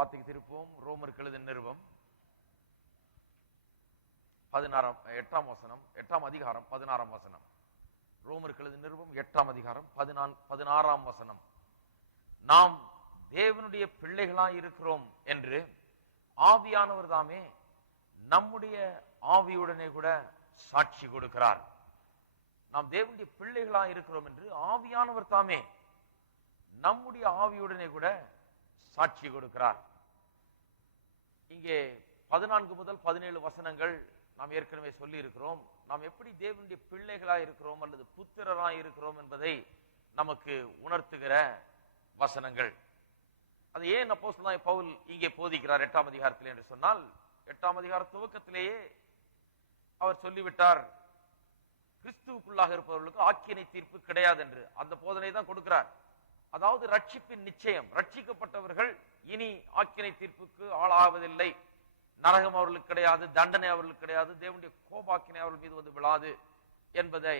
வார்த்தைக்கு திருப்போம். ரோமருக்கு எழுதின நிருபம் 8ஆம் அதிகாரம் 16ஆம் வசனம். ரோமருக்கு எழுதின நிருபம் 8ஆம் அதிகாரம் 16ஆம் வசனம். நாம் தேவனுடைய பிள்ளைகளாய் இருக்கிறோம் என்று ஆவியானவர் தாமே நம்முடைய ஆவியுடனே கூட சாட்சி கொடுக்கிறார். நாம் தேவனுடைய பிள்ளைகளாய் இருக்கிறோம் என்று ஆவியானவர் தாமே நம்முடைய ஆவியுடனே கூட சாட்சி கொடுக்கிறார். இங்கே 14 முதல் 17 வசனங்கள் நாம் ஏற்கனவே சொல்லி இருக்கிறோம். நாம் எப்படி தேவனுடைய பிள்ளைகளாய் இருக்கிறோம் அல்லது புத்திரராய் இருக்கிறோம் என்பதை நமக்கு உணர்த்துகிற வசனங்கள். அது ஏன் அப்போஸ்தலனாகிய பவுல் இங்கே போதிக்கிறார் 8ஆம் அதிகாரத்தில் என்று சொன்னால், 8ஆம் அதிகார துவக்கத்திலேயே அவர் சொல்லிவிட்டார், கிறிஸ்துவுக்குள்ளாக இருப்பவர்களுக்கு ஆக்கினை தீர்ப்பு கிடையாது என்று. அந்த போதனை தான் கொடுக்கிறார். அதாவது ரட்சிப்பின் நிச்சயம், ரட்சிக்கப்பட்டவர்கள் இனி ஆக்கினை தீர்ப்புக்கு ஆளாவதில்லை, நரகம் அவர்களுக்கு கிடையாது, தண்டனை அவர்களுக்கு கிடையாது, தேவனுடைய கோபாக்கினை அவர்கள் மீது வந்து விழாது என்பதை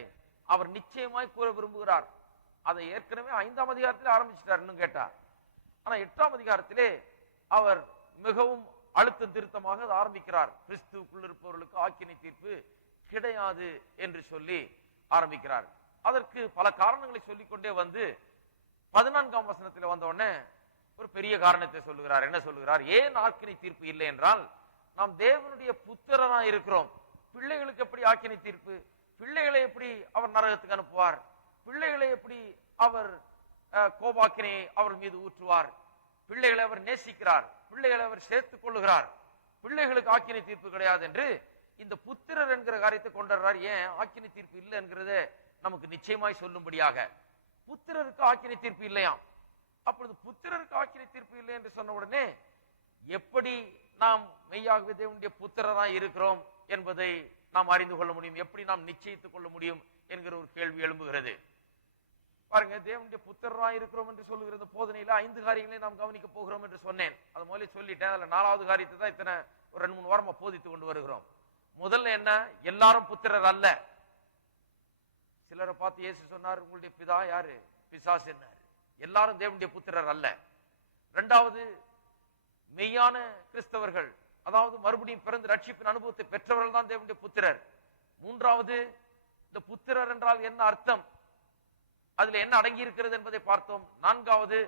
அவர் நிச்சயமாய் கூற விரும்புகிறார். அதை ஏற்கனவே 5ஆம் அதிகாரத்திலே ஆரம்பிச்சிட்டார். இன்னும் கேட்டார். ஆனா 8ஆம் அதிகாரத்திலே அவர் மிகவும் அழுத்தம் திருத்தமாக ஆரம்பிக்கிறார். கிறிஸ்துவுக்குள் இருப்பவர்களுக்கு ஆக்கினை தீர்ப்பு கிடையாது என்று சொல்லி ஆரம்பிக்கிறார். அதற்கு பல காரணங்களை சொல்லிக்கொண்டே வந்து 14ஆம் வசனத்தில் வந்த உடனே ஒரு பெரிய காரணத்தை சொல்லுகிறார். என்ன சொல்லுகிறார்? ஏன் ஆக்கினை தீர்ப்பு இல்லை என்றால், நாம் தேவனுடைய புத்திரராய் இருக்கிறோம். பிள்ளைகளுக்கு எப்படி ஆக்கினை தீர்ப்பு? பிள்ளைகளை எப்படி அவர் நரகத்துக்கு அனுப்புவார்? பிள்ளைகளை எப்படி அவர் கோபாக்கினையை அவர் மீது ஊற்றுவார்? பிள்ளைகளை அவர் நேசிக்கிறார், பிள்ளைகளை அவர் சேர்த்துக் கொள்ளுகிறார். பிள்ளைகளுக்கு ஆக்கினை தீர்ப்பு கிடையாது என்று இந்த புத்திரர் என்கிற காரியத்தை கொண்டாடுறார். ஏன் ஆக்கினை தீர்ப்பு இல்லை என்கிறத நமக்கு நிச்சயமாய் சொல்லும்படியாக. புத்திரருக்கு ஆக்கினை தீர்ப்பு இல்லையாம். அப்பொழுது புத்திரருக்கு ஆக்கினை தீர்ப்பு இல்லை என்று சொன்ன உடனே எப்படி நாம் மெய்யாகவே தேவனுடைய புத்திரராய் இருக்கிறோம் என்பதை நாம் அறிந்து கொள்ள முடியும், எப்படி நாம் நிச்சயித்துக் கொள்ள முடியும் என்கிற ஒரு கேள்வி எழும்புகிறது. பாருங்க, தேவனுடைய புத்திரராய் இருக்கிறோம் என்று சொல்லுகிற போதனையில 5 காரியங்களை நாம் கவனிக்க போகிறோம் என்று சொன்னேன். அது முதல்ல சொல்லிட்டேன். அதுல 4வது காரியத்தை தான் இத்தனை ஒரு 2-3 வாரமா போதித்து கொண்டு வருகிறோம். முதல்ல என்ன? எல்லாரும் புத்திரர் அல்ல. சிலரை பார்த்து இயேசு சொன்னார், உங்களுடைய பிதா யாரு? பிசாசு என்னாரு. எல்லாரும் தேவனுடைய புத்திரர் அல்ல. 2வது, மெய்யான கிறிஸ்தவர்கள், அதாவது மறுபடியும் பிறந்து ரட்சிப்பின் அனுபவத்தை பெற்றவர்கள் தான் தேவனுடைய புத்திரர். 3வது, இந்த புத்திரர் என்றால் என்ன அர்த்தம், அதுல என்ன அடங்கி இருக்கிறது என்பதை பார்த்தோம். 4வது,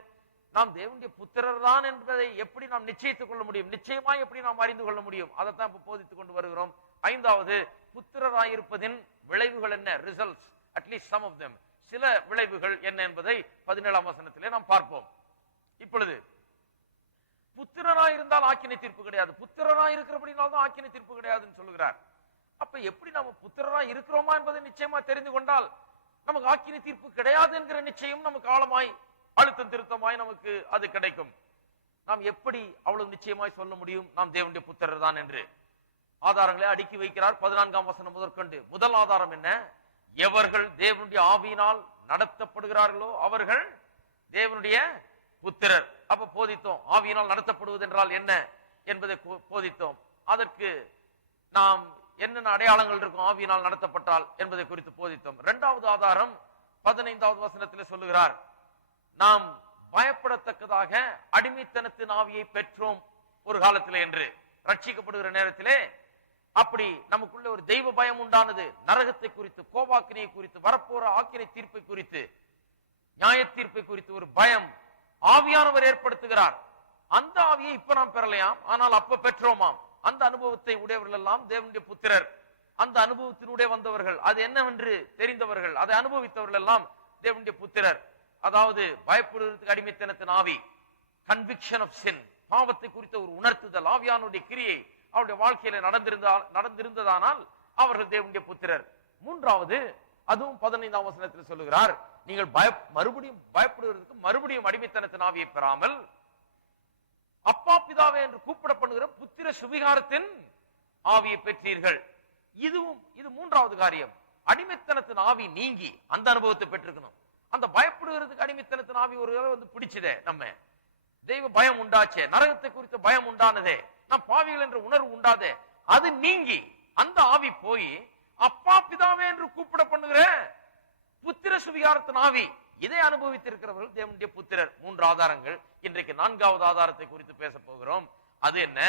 நாம் தேவனுடைய புத்திரர் தான் என்பதை எப்படி நாம் நிச்சயித்துக் கொள்ள முடியும், நிச்சயமா எப்படி நாம் அறிந்து கொள்ள முடியும், அதைத்தான் இப்ப போதித்துக் கொண்டு வருகிறோம். 5வது, புத்திரராயிருப்பதின் விளைவுகள் என்ன, results, at least some of them, சில விளைவுகள் என்ன என்பதை 17ஆம் வசனத்திலே நாம் பார்ப்போம். இப்பொழுது புத்திரராயிருந்தால் ஆக்கினை தீர்ப்பு கிடையாது, புத்திரராய் இருக்கிறபடினால்தான் ஆக்கினை தீர்ப்பு கிடையாதுன்னு சொல்லுகிறார். அப்ப எப்படி நாம புத்திரராய் இருக்கிறோமா என்பதை நிச்சயமா தெரிந்து கொண்டால் நமக்கு ஆக்கினை தீர்ப்பு கிடையாது என்கிற நிச்சயம் நமக்கு ஆழமாய் அழுத்தம் திருத்தமாய் நமக்கு அது கிடைக்கும். நாம் எப்படி அவ்வளவு நிச்சயமாய் சொல்ல முடியும் நாம் தேவனுடைய புத்திரர் தான் என்று? ஆதாரங்களை அடுக்கி வைக்கிறார். 14ஆம் வசனம் முதற்கொண்டு. முதல் ஆதாரம் என்ன? எவர்கள் தேவனுடைய ஆவியினால் நடத்தப்படுகிறார்களோ அவர்கள் தேவனுடைய புத்திரர். அப்ப போதித்தோம் ஆவியினால் நடத்தப்படுவது என்றால் என்ன என்பதை போதித்தோம். அதற்கு நாம் என்னென்ன அடையாளங்கள் இருக்கும் ஆவியினால் நடத்தப்பட்டால் என்பதை குறித்து போதித்தோம். 2வது ஆதாரம் 15வது வசனத்தில் சொல்லுகிறார், நாம் பயப்படத்தக்கதாக அடிமைத்தனத்தின் ஆவியை பெற்றோம் ஒரு காலத்திலே என்று. ரட்சிக்கப்படுகிற நேரத்திலே அப்படி நமக்குள்ள ஒரு தெய்வ பயம் உண்டானது. நரகத்தை குறித்து, கோபாக்கினை குறித்து, வரப்போற ஆக்கினை தீர்ப்பை குறித்து, நியாய தீர்ப்பை குறித்து ஒரு பயம் ஆவியானவர் ஏற்படுத்துகிறார். அந்த ஆவியை இப்ப நாம் பெறலையாம், ஆனால் அப்ப பெற்றோமாம். அந்த அனுபவத்தை உடையவர்கள் எல்லாம் தேவனுடைய புத்திரர். அந்த அனுபவத்தினுடைய வந்தவர்கள், அது என்னவென்று தெரிந்தவர்கள், அதை அனுபவித்தவர்கள் எல்லாம் தேவனுடைய புத்திரர். அதாவது பயப்படுவதற்கு அடிமைத்தனத்தின் ஆவி, கன்விக்ஷன் ஆஃப் சின், பாவத்தை குறித்த ஒரு உணர்த்துதல், ஆவியானுடைய கிரியை அவருடைய வாழ்க்கையில நடந்திருந்ததானால் அவர்கள் தேவனுடைய புத்திரர். 3வது, அதுவும் 15ஆம் வசனத்தில் சொல்லுகிறார், நீங்கள் மறுபடியும் பயப்படுவதற்கு மறுபடியும் அடிமைத்தனத்தின் ஆவியை பெறாமல் அப்பா பிதாவே என்று கூப்பிடப்படுகிற புத்திர சுவிகாரத்தின் ஆவியை பெற்றீர்கள். இது 3வது காரியம். அடிமைத்தனத்தின் ஆவி நீங்கி அந்த அனுபவத்தை பெற்றிருக்கணும். அந்த பயப்படுகிறதுக்கு அடிமைத்தனத்தின் ஆவி ஒரு வந்து பிடிச்சதே, நம்ம தெய்வ பயம் உண்டாச்சே, நரகத்தை குறித்த பயம் உண்டானதே, நம் பாவிகள் என்ற உணர்வு உண்டாதே, அது நீங்கி அந்த ஆவி போய் அப்பா பிதாவே என்று கூப்பிட பண்ணுகிற புத்திர சுவிகாரத்தின் ஆவி இதை அனுபவித்திருக்கிறவர்கள் தேவனுடைய புத்திரர். 3 ஆதாரங்கள். இன்றைக்கு 4வது ஆதாரத்தை குறித்து பேச போகிறோம். அது என்ன?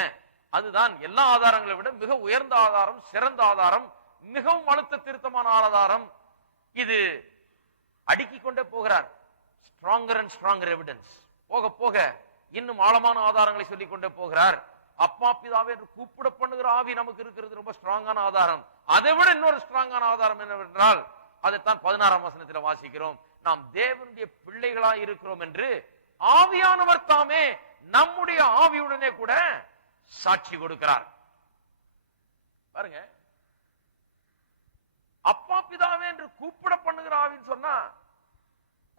அதுதான் எல்லா ஆதாரங்களை விட மிக உயர்ந்த ஆதாரம், சிறந்த ஆதாரம், மிகவும் அழுத்த திருத்தமான ஆதாரம். இது அடுக்கிக் கொண்டே போகிறார். Stronger and stronger evidence. போக போக இன்னும் ஆழமான ஆதாரங்களை சொல்லிக் கொண்டே போகிறார். அப்பா பிதாவே என்று கூப்பிட பண்ணுகிற ஆவி நமக்கு இருக்கிறது ரொம்ப ஸ்ட்ராங்கான ஆதாரம். அதை விட இன்னொரு ஸ்ட்ராங்கான ஆதாரம் என்னவென்றால் அதைத்தான் 16ஆம் வசனத்தில் வாசிக்கிறோம். நாம் தேவனுடைய பிள்ளைகளா இருக்கிறோம் என்று ஆவியானவர் தாமே நம்முடைய ஆவியுடனே கூட சாட்சி கொடுக்கிறார். பாருங்க, அப்பா பிதாவே என்று கூப்பிட பண்ணுகிற ஆவின்னு சொன்னா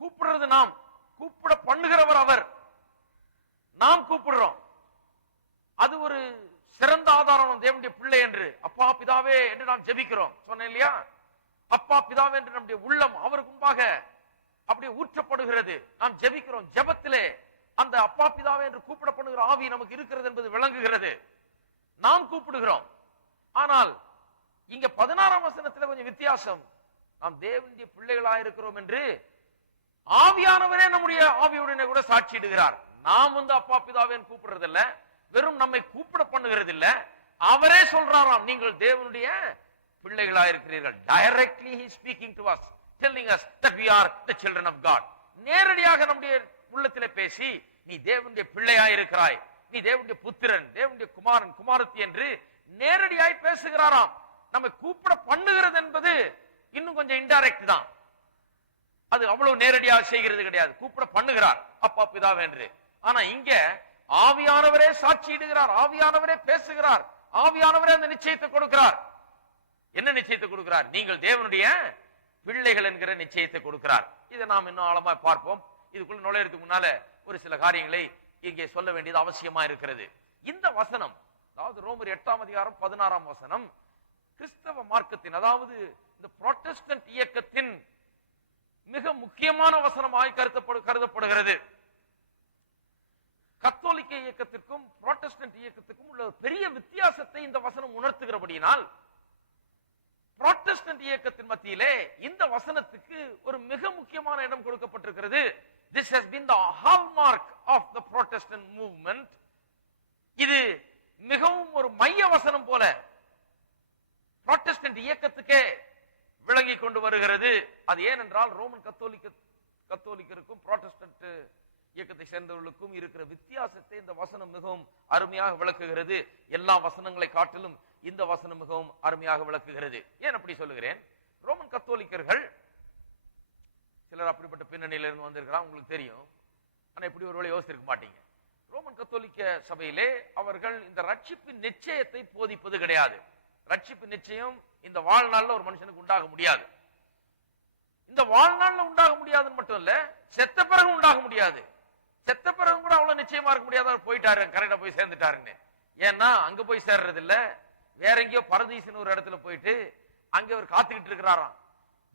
கூப்பிடுறது நாம், கூப்பிட பண்ணுகிறவர் அவர். நாம் கூப்பிடுறோம். அது ஒரு சிறந்த ஆதாரம். தேவனுடைய பிள்ளை என்று அப்பா பிதாவே என்று நாம் ஜெபிக்கிறோம். சொன்னேன் இல்லையா? அப்பா பிதாவே என்று நம்முடைய உள்ளம் அவருக்கு முன்பாக அப்படியே ஊற்றப்படுகிறது. நாம் ஜெபிக்கிறோம். ஜெபத்திலே அந்த அப்பா பிதாவே என்று கூப்பிடப்படுகிற ஆவி நமக்கு இருக்கிறது என்பது விளங்குகிறது. நாம் கூப்பிடுகிறோம். ஆனால் இங்க 16ஆம் வசனத்தில் கொஞ்சம் வித்தியாசம். நாம் தேவனுடைய பிள்ளைகளா இருக்கிறோம் என்று ஆவியானவரே நம்முடைய ஆவியுடனே கூட சாட்சியிடுகிறார். நாம் அப்பா பிதாவே கூப்பிடுறது இல்ல, வெறும் நம்மை கூப்பிட பண்ணுகிறது இல்ல, அவரே சொல்றாராம் நீங்கள் தேவனுடைய பிள்ளைகளா இருக்கிறீர்கள். Directly he speaking to us, telling us that we are the children of God. நேரடியாக நம்முடைய உள்ளத்திலே பேசி நீ தேவனுடைய பிள்ளையா இருக்கிறாய், நீ தேவனுடைய புத்திரன், தேவனுடைய குமாரன், குமாரத்தி என்று நேரடியாய் பேசுகிறாராம். நம்மை கூப்பிட பண்ணுகிறது என்பது இன்னும் கொஞ்சம் இன்டைரக்ட் தான். அது அவ்வளவு நேரடியாக செய்கிறது கிடையாது. கூப்பிட பண்ணுகிறார் அப்பா பிதாவே என்று. ஆனா இங்க ஆவியானவரே சாட்சியிடுகிறார், ஆவியானவரே பேசுகிறார், ஆவியானவரே அந்த நிச்சயத்தை கொடுக்கிறார். என்ன நிச்சயத்தை கொடுக்கிறார்? நீங்கள் தேவனுடைய பிள்ளைகள் என்கிற நிச்சயத்தை கொடுக்கிறார். இதை நாம் இன்னும் ஆழமா பார்ப்போம். இதுக்குள்ள நுழையறதுக்கு முன்னால ஒரு சில காரியங்களை இங்கே சொல்ல வேண்டியது அவசியமா இருக்கிறது. இந்த வசனம், அதாவது ரோமர் 8ஆம் அதிகாரம் 16ஆம் வசனம், கிறிஸ்தவ மார்க்கத்தின், அதாவது இந்த புராட்டஸ்டன்ட் இயக்கத்தின் மிக முக்கியமான வசனமாய் கருதப்படுகிறது. கத்தோலிக்க இயக்கத்திற்கும் புராட்டஸ்டன்ட் இயக்கத்திற்கும் உள்ள பெரிய வித்தியாசத்தை இந்த வசனம் உணர்த்துகிறபடியினால் புராட்டஸ்டன்ட் இயக்கத்தின் மத்தியிலே இந்த வசனத்துக்கு ஒரு மிக முக்கியமான இடம் கொடுக்கப்பட்டிருக்கிறது. This has been the hallmark of the Protestant movement. இது மிகவும் ஒரு மைய வசனம் போல புராட்டஸ்டன்ட் இயக்கத்துக்கே விளங்கி கொண்டு வருகிறது. அது ஏனென்றால் ரோமன் கத்தோலிக்கருக்கும் புராட்டஸ்டன்ட் இயக்கத்தை சேர்ந்தவர்களுக்கும் இருக்கிற வித்தியாசத்தை இந்த வசனம் மிகவும் அருமையாக விளக்குகிறது. எல்லா வசனங்களை காட்டிலும் இந்த வசனம் மிகவும் அருமையாக விளக்குகிறது. ஏன் அப்படி சொல்லுகிறேன்? ரோமன் கத்தோலிக்கர்கள் சிலர் அப்படிப்பட்ட பின்னணியில இருந்து வந்திருக்கிறாங்க, உங்களுக்கு தெரியும். ஆனா இப்படி ஒரு வேளை யோசிச்சிருக்க மாட்டீங்க. ரோமன் கத்தோலிக்க சபையிலே அவர்கள் இந்த ரட்சிப்பின் நிச்சயத்தை போதிப்பது கிடையாது. ரட்சிப்பு நிச்சயம் இந்த வாழ்நாள்ல ஒரு மனுஷனுக்கு உண்டாக முடியாது. இந்த வாழ்நாள்ல உண்டாக முடியாதுன்னு மட்டும் இல்ல, செத்த பிறகு உண்டாக முடியாது. செத்த பிறகு கூட அவ்வளவு நிச்சயமா இருக்க முடியாது. அவர் போயிட்டாரு, கரெக்டா போய் சேர்ந்துட்டாருன்னு. ஏன்னா அங்க போய் சேர்றது இல்ல, வேற எங்கேயோ பரதீசுன்னு ஒரு இடத்துல போயிட்டு அங்க அவர் காத்துக்கிட்டு இருக்கிறாராம்.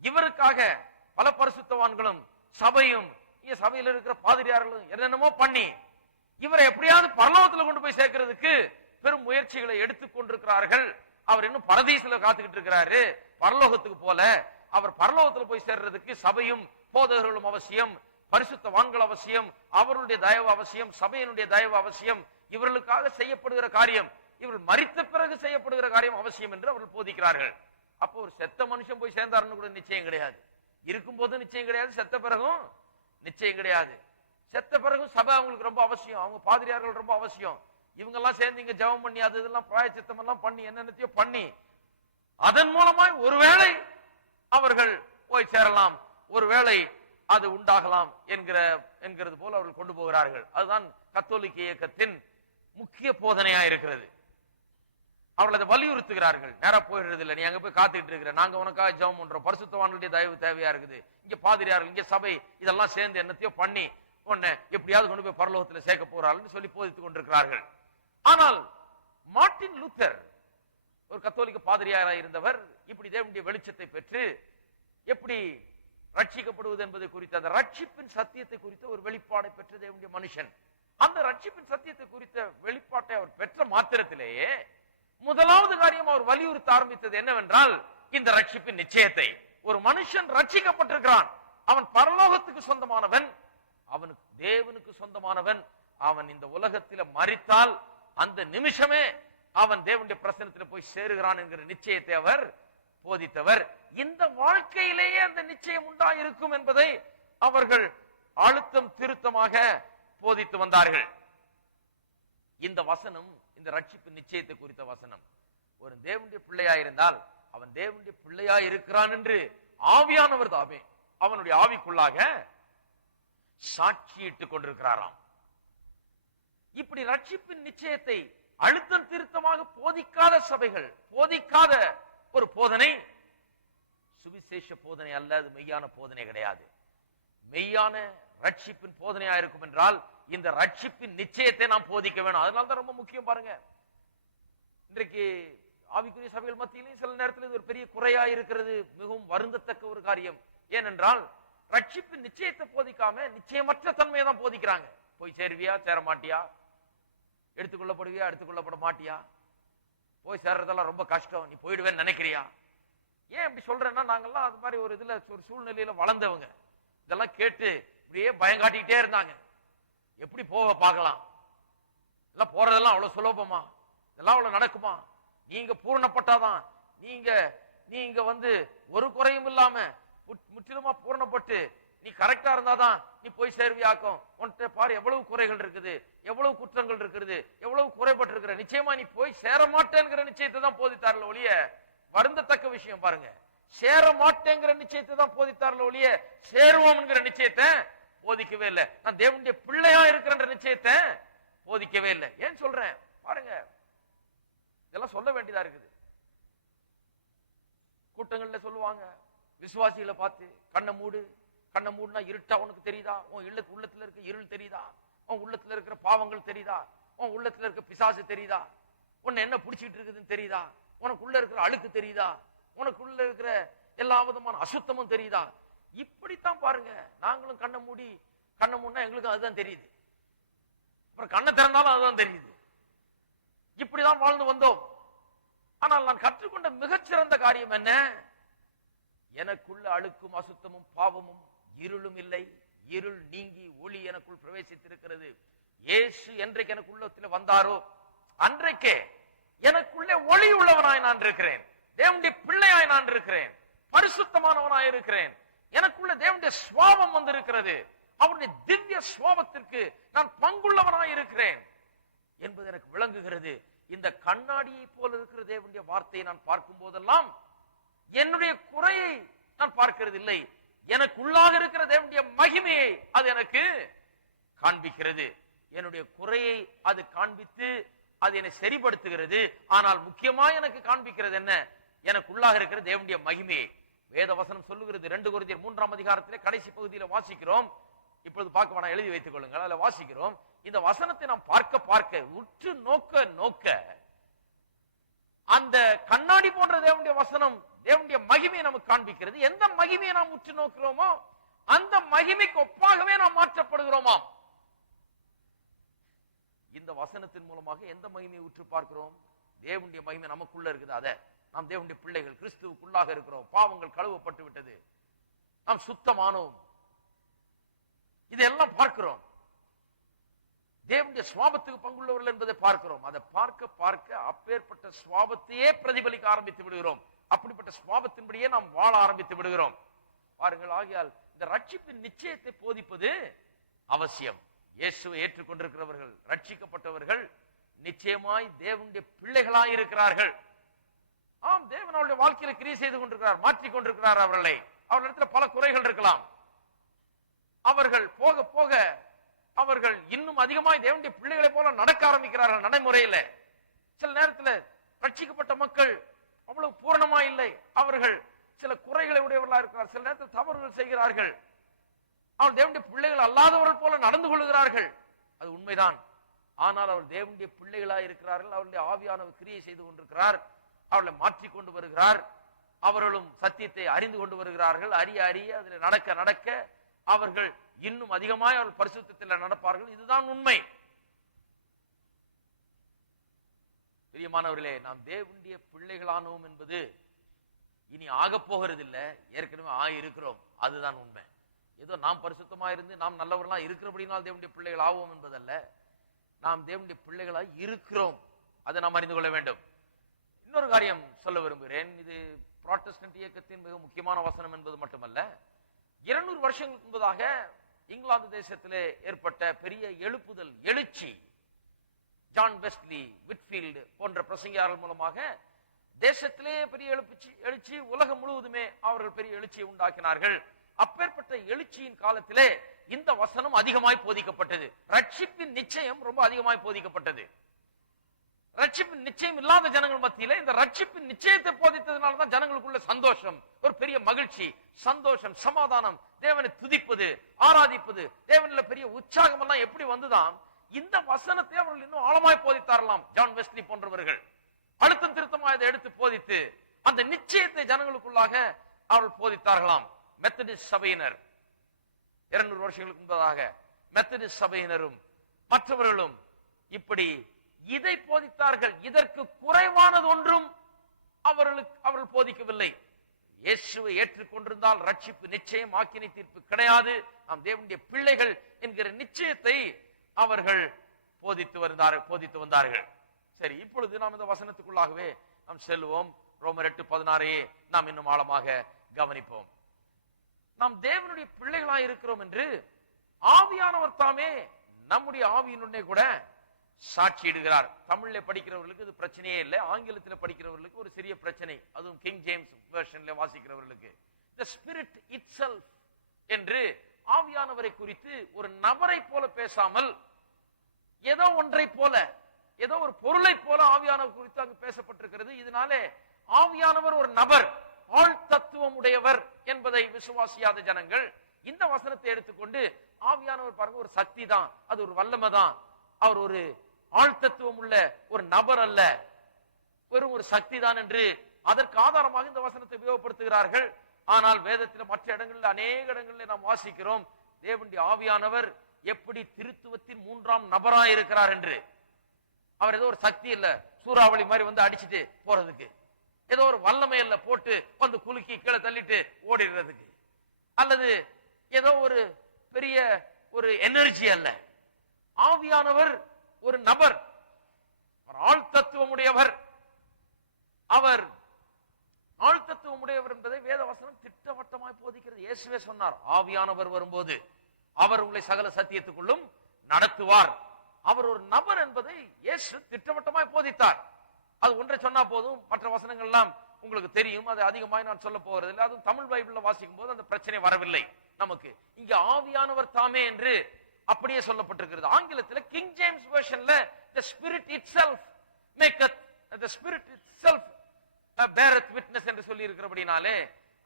இவருக்காக பல பரிசுத்தவான்களும் சபையும் சபையில் இருக்கிற பாதிரியார்களும் என்னென்னமோ பண்ணி இவரை எப்படியாவது பரலோகத்துல கொண்டு போய் சேர்க்கிறதுக்கு பெரும் முயற்சிகளை எடுத்துக் கொண்டிருக்கிறார்கள். அவர் இன்னும் பரதீசுல காத்துக்கிட்டு இருக்கிறாரு. பரலோகத்துக்கு போல அவர் பரலோகத்துல போய் சேர்றதுக்கு சபையும் போதகர்களும் அவசியம், பரிசுத்தவான்கள் அவசியம், அவருடைய தயவு அவசியம், சபையினுடைய தயவு அவசியம். இவர்களுக்காக செய்யப்படுகிற காரியம், இவர்கள் மரித்த பிறகு செய்யப்படுகிற காரியம் அவசியம் என்று அவர்கள் போதிக்கிறார்கள். அப்போ ஒரு செத்த மனுஷன் போய் சேர்ந்தாருன்னு கூட நிச்சயம் கிடையாது, இருக்கும் போது நிச்சயம் கிடையாது, செத்த பிறகும் நிச்சயம் கிடையாது. செத்த பிறகும் சபை அவங்களுக்கு ரொம்ப அவசியம், அவங்க பாதிரியார்கள் ரொம்ப அவசியம். இவங்க எல்லாம் சேர்ந்து இங்க ஜெபம் பண்ணி அது இதெல்லாம் பிராயச்சித்தம் எல்லாம் பண்ணி என்னென்னத்தையோ பண்ணி அதன் மூலமாய் ஒருவேளை அவர்கள் போய் சேரலாம், ஒருவேளை அது உண்டாகலாம் என்கிறது போல அவர்கள் கொண்டு போகிறார்கள். அதுதான் கத்தோலிக்க இயக்கத்தின் முக்கிய போதனையா இருக்கிறது. அவர்கள் அதை வலியுறுத்துகிறார்கள். நேரா போயிடுறது இல்லை, நீ அங்க போய் காத்துக்கிட்டு இருக்கிற, நாங்க உனக்காக ஜெபம் பண்றோம், பரிசுத்தவான்களுடைய தயவு தேவையா இருக்குது, இங்க பாதிரியார்கள் இங்க சபை இதெல்லாம் சேர்ந்து என்னத்தையோ பண்ணி உன்னை எப்படியாவது கொண்டு போய் பரலோகத்தில் சேர்க்க போறார்கள் சொல்லி போதித்துக் கொண்டிருக்கிறார்கள். ஆனால் மார்ட்டின் லூத்தர் ஒரு கத்தோலிக்க பாதிரியாராக இருந்தவர் இப்படி தேவனுடைய வெளிச்சத்தை பெற்று எப்படி ரட்சிக்கப்படுவது என்பதை குறித்து, அந்த ரட்சிப்பின் சத்தியத்தை குறித்த ஒரு வெளிப்பாடை பெற்ற தேவனுடைய மனுஷன். அந்த ரட்சிப்பின் சத்தியத்தை குறித்த வெளிப்பாட்டை அவர் பெற்ற மாத்திரத்திலேயே முதலாவது காரியம் அவர் வலியுறுத்த ஆரம்பித்தது என்னவென்றால் இந்த ரட்சிப்பின் நிச்சயத்தை. ஒரு மனுஷன் ரட்சிக்கப்பட்டிருக்கிறான், அவன் பரலோகத்துக்கு சொந்தமானவன், அவனுக்கு தேவனுக்கு சொந்தமானவன். அவன் இந்த உலகத்தில் மரித்தால் அந்த நிமிஷமே அவன் தேவனுடைய பிரசன்னத்தில் போய் சேருகிறான் என்கிற நிச்சயத்தை அவர் போதித்தவர். இந்த வாழ்க்கையிலேயே அந்த நிச்சயம் உண்டாயிருக்கும் என்பதை அவர்கள் அழுத்தம் திருத்தமாக போதித்து வந்தார்கள். இந்த வசனம், இந்த ரட்சிப்பு நிச்சயத்தை குறித்த வசனம், ஒரு தேவனுடைய பிள்ளையாயிருந்தால் அவன் தேவனுடைய பிள்ளையாய் இருக்கிறான் என்று ஆவியானவர் தாமே அவனுடைய ஆவிக்குள்ளாக சாட்சியிட்டுக் கொண்டிருக்கிறாராம். இப்படி ரட்சிப்பின் நிச்சயத்தை அழுத்தம் திருத்தமாக போதிக்காத சபைகள், போதிக்காத ஒரு போதனை சுவிசேஷ போதனை அல்ல, அது மெய்யான போதனை கிடையாது. மெய்யான ரட்சிப்பின் போதனையா இருக்கும் என்றால் இந்த ரட்சிப்பின் நிச்சயத்தை நாம் போதிக்க வேணும். அதனால்தான் ரொம்ப முக்கியம். பாருங்க, இன்றைக்கு ஆவிக்குரிய சபைகள் மத்தியிலும் சில நேரத்தில் இது ஒரு பெரிய குறையா இருக்கிறது, மிகவும் வருந்தத்தக்க ஒரு காரியம். ஏனென்றால் ரட்சிப்பின் நிச்சயத்தை போதிக்காம நிச்சயமற்ற தன்மையை தான் போதிக்கிறாங்க. போய் சேருவியா, சேர மாட்டியா, எடுத்துக்கொள்ளப்படுவியா, எடுத்துக்கொள்ளப்பட மாட்டியா, போய் சேர்றதெல்லாம் ரொம்ப கஷ்டம், நீ போயிடுவேன்னு நினைக்கிறியா? ஏன் இப்படி சொல்றேன்னா, நாங்கெல்லாம் அது மாதிரி ஒரு இதுல ஒரு சூழ்நிலையில வளர்ந்தவங்க. இதெல்லாம் கேட்டு இப்படியே பயங்காட்டிக்கிட்டே இருந்தாங்க. எப்படி போக பார்க்கலாம், எல்லாம் போறதெல்லாம் அவ்வளவு சுலபமா, இதெல்லாம் அவ்வளவு நடக்குமா, நீங்க பூரணப்பட்டாதான், நீங்க ஒரு குறையும் இல்லாம முற்றிலுமா பூரணப்பட்டு நீ கரெக்டா இருந்தாதான் நீ போய் சேர்வியாக்கும். உன்கிட்ட பாரு எவ்வளவு குறைகள் இருக்குது, எவ்வளவு குற்றங்கள் இருக்குது, எவ்வளவு குறைபட்டு இருக்கிற, நிச்சயமா நீ போய் சேர மாட்டேங்கிற நிச்சயத்தை தான் போதித்தார்கள் ஒழிய, வருந்தத்தக்க விஷயம் பாருங்க, சேர மாட்டேங்கிற நிச்சயத்தை தான் போதித்தார்கள் ஒழிய சேருவோம் என்கிற நிச்சயத்தை போதிக்கவே இல்லை. நான் தேவனுடைய பிள்ளையா இருக்கிற நிச்சயத்தை போதிக்கவே இல்லை. ஏன் சொல்றேன் பாருங்க, இதெல்லாம் சொல்ல வேண்டியதா இருக்குது. கூட்டங்கள்ல சொல்லுவாங்க, விசுவாசிகளை பார்த்து கண்ணை மூடு, கண்ணை மூடுனா இருட்டா உனக்கு தெரியுதா, உன் உள்ளத்துல இருக்க இருள் தெரியுதா, உன் உள்ளத்துல இருக்கிற பாவங்கள் தெரியுதா, உன் உள்ளத்துல இருக்க பிசாசு தெரியுதா, உன்னை என்ன பிடிச்சிட்டு இருக்குதுன்னு தெரியுதா, உனக்குள்ள இருக்கிற அழுக்கு தெரியுதா, உனக்குள்ள இருக்கிற எல்லா விதமான அசுத்தமும் தெரியுதா. இப்படித்தான் பாருங்க, நாங்களும் கண்ணை மூடினா எங்களுக்கு அதுதான் தெரியுது, அப்புறம் கண்ணை திறந்தாலும் அதுதான் தெரியுது. இப்படிதான் வாழ்ந்து வந்தோம். ஆனால் நான் கற்றுக்கொண்ட மிகச்சிறந்த காரியம் என்ன, எனக்குள்ள அழுக்கும் அசுத்தமும் பாவமும் இருளும் இல்லை, இருள் நீங்கி ஒளி எனக்குள் பிரவேசித்திருக்கிறது. இயேசு என்றைக்கு எனக்கு உள்ளத்தில் வந்தாரோ அன்றைக்கே எனக்குள்ளே ஒளி உள்ளவனாய் நான் இருக்கிறேன், தேவனுடைய பிள்ளையாய் நான் இருக்கிறேன், பரிசுத்தமானவனாய் இருக்கிறேன், எனக்குள்ள தேவனுடைய சுவாபம் வந்திருக்கிறது, அவருடைய திவ்ய சுவாபத்திற்கு நான் பங்குள்ளவனாய் இருக்கிறேன் என்பது எனக்கு விளங்குகிறது. இந்த கண்ணாடியை போல இருக்கிற தேவனுடைய வார்த்தையை நான் பார்க்கும் போதெல்லாம் என்னுடைய குறையை நான் பார்க்கிறது இல்லை, எனக்குள்ளாக இருக்கிற தேவனுடைய மகிமையை அது எனக்கு காண்பிக்கிறது. என்னுடைய குறையை அது காண்பித்து அது என்னை சரிப்படுத்துகிறது. ஆனால் முக்கியமா எனக்கு காண்பிக்கிறது என்ன, எனக்குள்ளாக இருக்கிற தேவனுடைய மகிமையை. வேத வசனம் சொல்லுகிறது, 2 கொரிந்தியர் 3ஆம் அதிகாரத்திலே கடைசி பகுதியில் வாசிக்கிறோம். இப்பொழுது பார்க்க வேணாம், எழுதி வைத்துக் கொள்ளுங்கள். அதில் வாசிக்கிறோம், இந்த வசனத்தை நாம் பார்க்க உற்று நோக்க அந்த கண்ணாடி போன்ற தேவனுடைய வசனம் தேவனுடைய மகிமையை நமக்கு காண்பிக்கிறது. எந்த மகிமையை நாம் உற்று நோக்கிறோமோ அந்த மகிமைக்கு ஒப்பாகவே நாம் மாற்றப்படுகிறோமா. இந்த வசனத்தின் மூலமாக எந்த மகிமையை உற்று பார்க்கிறோம், தேவனுடைய மகிமை நமக்குள்ள இருக்குது. அதை நாம் தேவனுடைய பிள்ளைகள், கிறிஸ்துவுக்குள்ளாக இருக்கிறோம், பாவங்கள் கழுவப்பட்டு விட்டது, நாம் சுத்தமானோம், இதெல்லாம் பார்க்கிறோம். தேவனுடைய சுவாபத்துக்கு பங்குள்ளவர்கள் என்பதை பார்க்கிறோம். அதை பார்க்க அப்பேற்பட்ட சுவாபத்தையே பிரதிபலிக்க ஆரம்பித்து விடுகிறோம். அப்படிப்பட்ட சுவாபத்தின்படியே நாம் வாழ ஆரம்பித்து விடுகிறோம். பாருங்கள், ஆகையால் இந்த ரட்சிப்பின் நிச்சயத்தை போதிப்பது அவசியம். இயேசுவை ஏற்றுக்கொண்டிருக்கிறவர்கள், ரட்சிக்கப்பட்டவர்கள் நிச்சயமாய் தேவனுடைய பிள்ளைகளாய் இருக்கிறார்கள். ஆம், தேவன் அவருடைய வாழ்க்கையில கிரியை செய்து கொண்டிருக்கிறார், மாற்றிக் கொண்டிருக்கிறார். அவர்களிடத்தில் பல குறைகள் இருக்கலாம். அவர்கள் போக போக அவர்கள் இன்னும் அதிகமாய் தேவனுடைய பிள்ளைகளை போல நடக்க ஆரம்பிக்கிறார்கள் நடைமுறையில. சில நேரத்தில் ரட்சிக்கப்பட்ட மக்கள் அவ்வளவு பூரணமா இல்லை, அவர்கள் சில குறைகளை உடையவர்களா இருக்கிறார், சில நேரத்தில் தவறுகள் செய்கிறார்கள், அவர் தேவனுடைய பிள்ளைகள் அல்லாதவர்கள் போல நடந்து கொள்கிறார்கள். அது உண்மைதான். ஆனால் அவர் தேவனுடைய பிள்ளைகளாய் இருக்கிறார்கள். அவருடைய ஆவியானவர் கிரியை செய்து கொண்டிருக்கிறார், அவர்களை மாற்றிக் கொண்டு வருகிறார். அவர்களும் சத்தியத்தை அறிந்து கொண்டு வருகிறார்கள். அறிய அதில் நடக்க அவர்கள் இன்னும் அதிகமாய் அவர்கள் பரிசுத்தத்தில் நடப்பார்கள். இதுதான் உண்மை. பிரியமானவர்களே, நாம் தேவனுடைய பிள்ளைகளானோம் என்பது இனி ஆக போகிறது இல்லை, ஏற்கனவே ஆகியிருக்கிறோம். அதுதான் உண்மை. ஏதோ நாம் பரிசுத்தமா இருந்து நாம் நல்லவர்களா இருக்கிறபடினால் தேவனுடைய பிள்ளைகள் ஆவோம் என்பதல்ல. நாம் தேவனுடைய பிள்ளைகளாய் இருக்கிறோம், அதை நாம் அறிந்து கொள்ள வேண்டும். இன்னொரு காரியம் சொல்ல விரும்புகிறேன். இது புராட்டஸ்டன்ட் இயக்கத்தின் மிக முக்கியமான வசனம் என்பது மட்டுமல்ல, 200 வருஷங்களுக்கு முன்பதாக இங்கிலாந்து தேசத்திலே ஏற்பட்ட பெரிய எழுப்புதல், எழுச்சி, ஜான் வெஸ்லி, விட்ஃபீல்டு போன்ற பிரசங்கியாளர்கள் மூலமாக தேசத்திலே பெரிய எழுச்சி, உலகம் முழுவதுமே அவர்கள் பெரிய எழுச்சியை உண்டாக்கினார்கள். அப்பேற்பட்ட எழுச்சியின் காலத்திலே இந்த வசனம் அதிகமாய் போதிக்கப்பட்டது. ரட்சிப்பின் நிச்சயம் ரொம்ப அதிகமாய் போதிக்கப்பட்டது. ரட்சிப்பின் நிச்சயம் இல்லாத ஜனங்கள் மத்தியில இந்த ரட்சிப்பின் நிச்சயத்தை போதித்ததுனாலதான் ஜனங்களுக்குள்ள சந்தோஷம், ஒரு பெரிய மகிழ்ச்சி, சந்தோஷம், சமாதானம், தேவனை துதிப்பது, ஆராதிப்பது, தேவனில் பெரிய உற்சாகம் எல்லாம் எப்படி வந்துதான் இந்த வசனத்தை அவர்கள் இன்னும் ஆழமாய் போதித்தாரலாம். ஜான் வெஸ்லி போன்றவர்கள் அழுத்தம் திருத்தமாக இதை எடுத்து போதித்து அந்த நிச்சயத்தை ஜனங்களுக்குள்ளாக அவர்கள் போதித்தார்களாம். மெத்தடிஸ்ட் சபையினர் 200 வருஷங்களுக்கு முன்பதாக மெத்தடிஸ்ட் சபையினரும் மற்றவர்களும் இப்படி இதை போதித்தார்கள். இதற்கு குறைவானது ஒன்றும் அவர்கள் போதிக்கவில்லை. இயேசுவை ஏற்றுக்கொண்டிருந்தால் ரட்சிப்பு நிச்சயம், ஆக்கினை தீர்ப்பு கிடையாது, நாம் தேவனுடைய பிள்ளைகள் என்கிற நிச்சயத்தை அவர்கள் போதித்து வந்தார்கள். சரி, இப்பொழுது நாம் இந்த வசனத்துக்குள்ளாகவே நாம் செல்வோம். ரோமர் 8:16 நாம் இன்னும் ஆழமாக கவனிப்போம். நாம் தேவனுடைய பிள்ளைகளாய் இருக்கிறோம் என்று ஆவியானவர் தாமே நம்முடைய ஆவியினுடனே கூட சாட்சியிடுகிறார். தமிழ்ல படிக்கிறவர்களுக்கு இது பிரச்சனையே இல்லை, ஆங்கிலத்தில் படிக்கிறவர்களுக்கு ஒரு சிறிய பிரச்சனை, அதுவும் கிங் ஜேம்ஸ் வெர்ஷன்ல வாசிக்கிறவர்களுக்கு. the spirit itself என்று ஆவியானவரை குறித்து ஒரு நபரை போல பேசாமல் ஏதோ ஒன்றை போல, ஏதோ ஒரு பொருளை போல ஆவியானவர் குறித்து அங்கு பேசப்பட்டிருக்கிறது. இதனாலே ஆவியானவர் ஒரு நபர், ஆள் தத்துவம் உடையவர் என்பதை விசுவாசியாத ஜனங்கள் இந்த வசனத்தை எடுத்துக்கொண்டு ஆவியானவர் பாருங்க ஒரு சக்தி தான், அது ஒரு வல்லமை தான், அவர் ஒரு ஆழ்த்தத்துவம் உள்ள ஒரு நபர் அல்ல, வெறும் ஒரு சக்தி தான் என்று அதற்கு ஆதாரமாக இந்த வசனத்தை உபயோகப்படுத்துகிறார்கள். ஆனால் வேதத்தில் மற்ற இடங்களில் அநேக இடங்களில் நாம் வாசிக்கிறோம் தேவனுடைய ஆவியானவர் எப்படி திருத்துவத்தின் 3ஆம் நபராய் இருக்கிறார் என்று. அவர் ஏதோ ஒரு சக்தி இல்ல, சூறாவளி மாதிரி வந்து அடிச்சுட்டு போறதுக்கு, ஏதோ ஒரு வல்லமை இல்ல போட்டு வந்து குலுக்கி கீழே தள்ளிட்டு ஓடிடுறதுக்கு, அல்லது ஏதோ ஒரு பெரிய ஒரு எனர்ஜி அல்ல. ஆவியானவர் ஒரு நபர், ஆழ்த்தத்துவம் உடையவர். அவர் ஆழ்த்தத்துவம் உடையவர் என்பதை வேதவசனம் திட்டவட்டமாய் போதிக்கிறது. இயேசுவே சொன்னார், ஆவியானவர் வரும்போது அவர் உங்களை சகல சத்தியத்துக்குள்ளும் நடத்துவார். அவர் ஒரு நபர் என்பதை இயேசு திட்டவட்டமாய் போதித்தார். அது ஒன்றை சொன்னா போதும், மற்ற வசனங்கள் எல்லாம் உங்களுக்கு தெரியும், அது அதிகமாய் நான் சொல்ல போறது இல்லை. அதுவும் தமிழ் பைபிள்ல வாசிக்கும் போது அந்த பிரச்சனை வரவில்லை நமக்கு. இங்க ஆவியானவர் தாமே என்று அப்படியே சொல்லப்பட்டிருக்கிறது. ஆங்கிலத்தில் கிங் ஜேம்ஸ் வெர்ஷன்ல the spirit itself maketh, the spirit itself beareth witness என்று சொல்லி இருக்கிறபடினாலே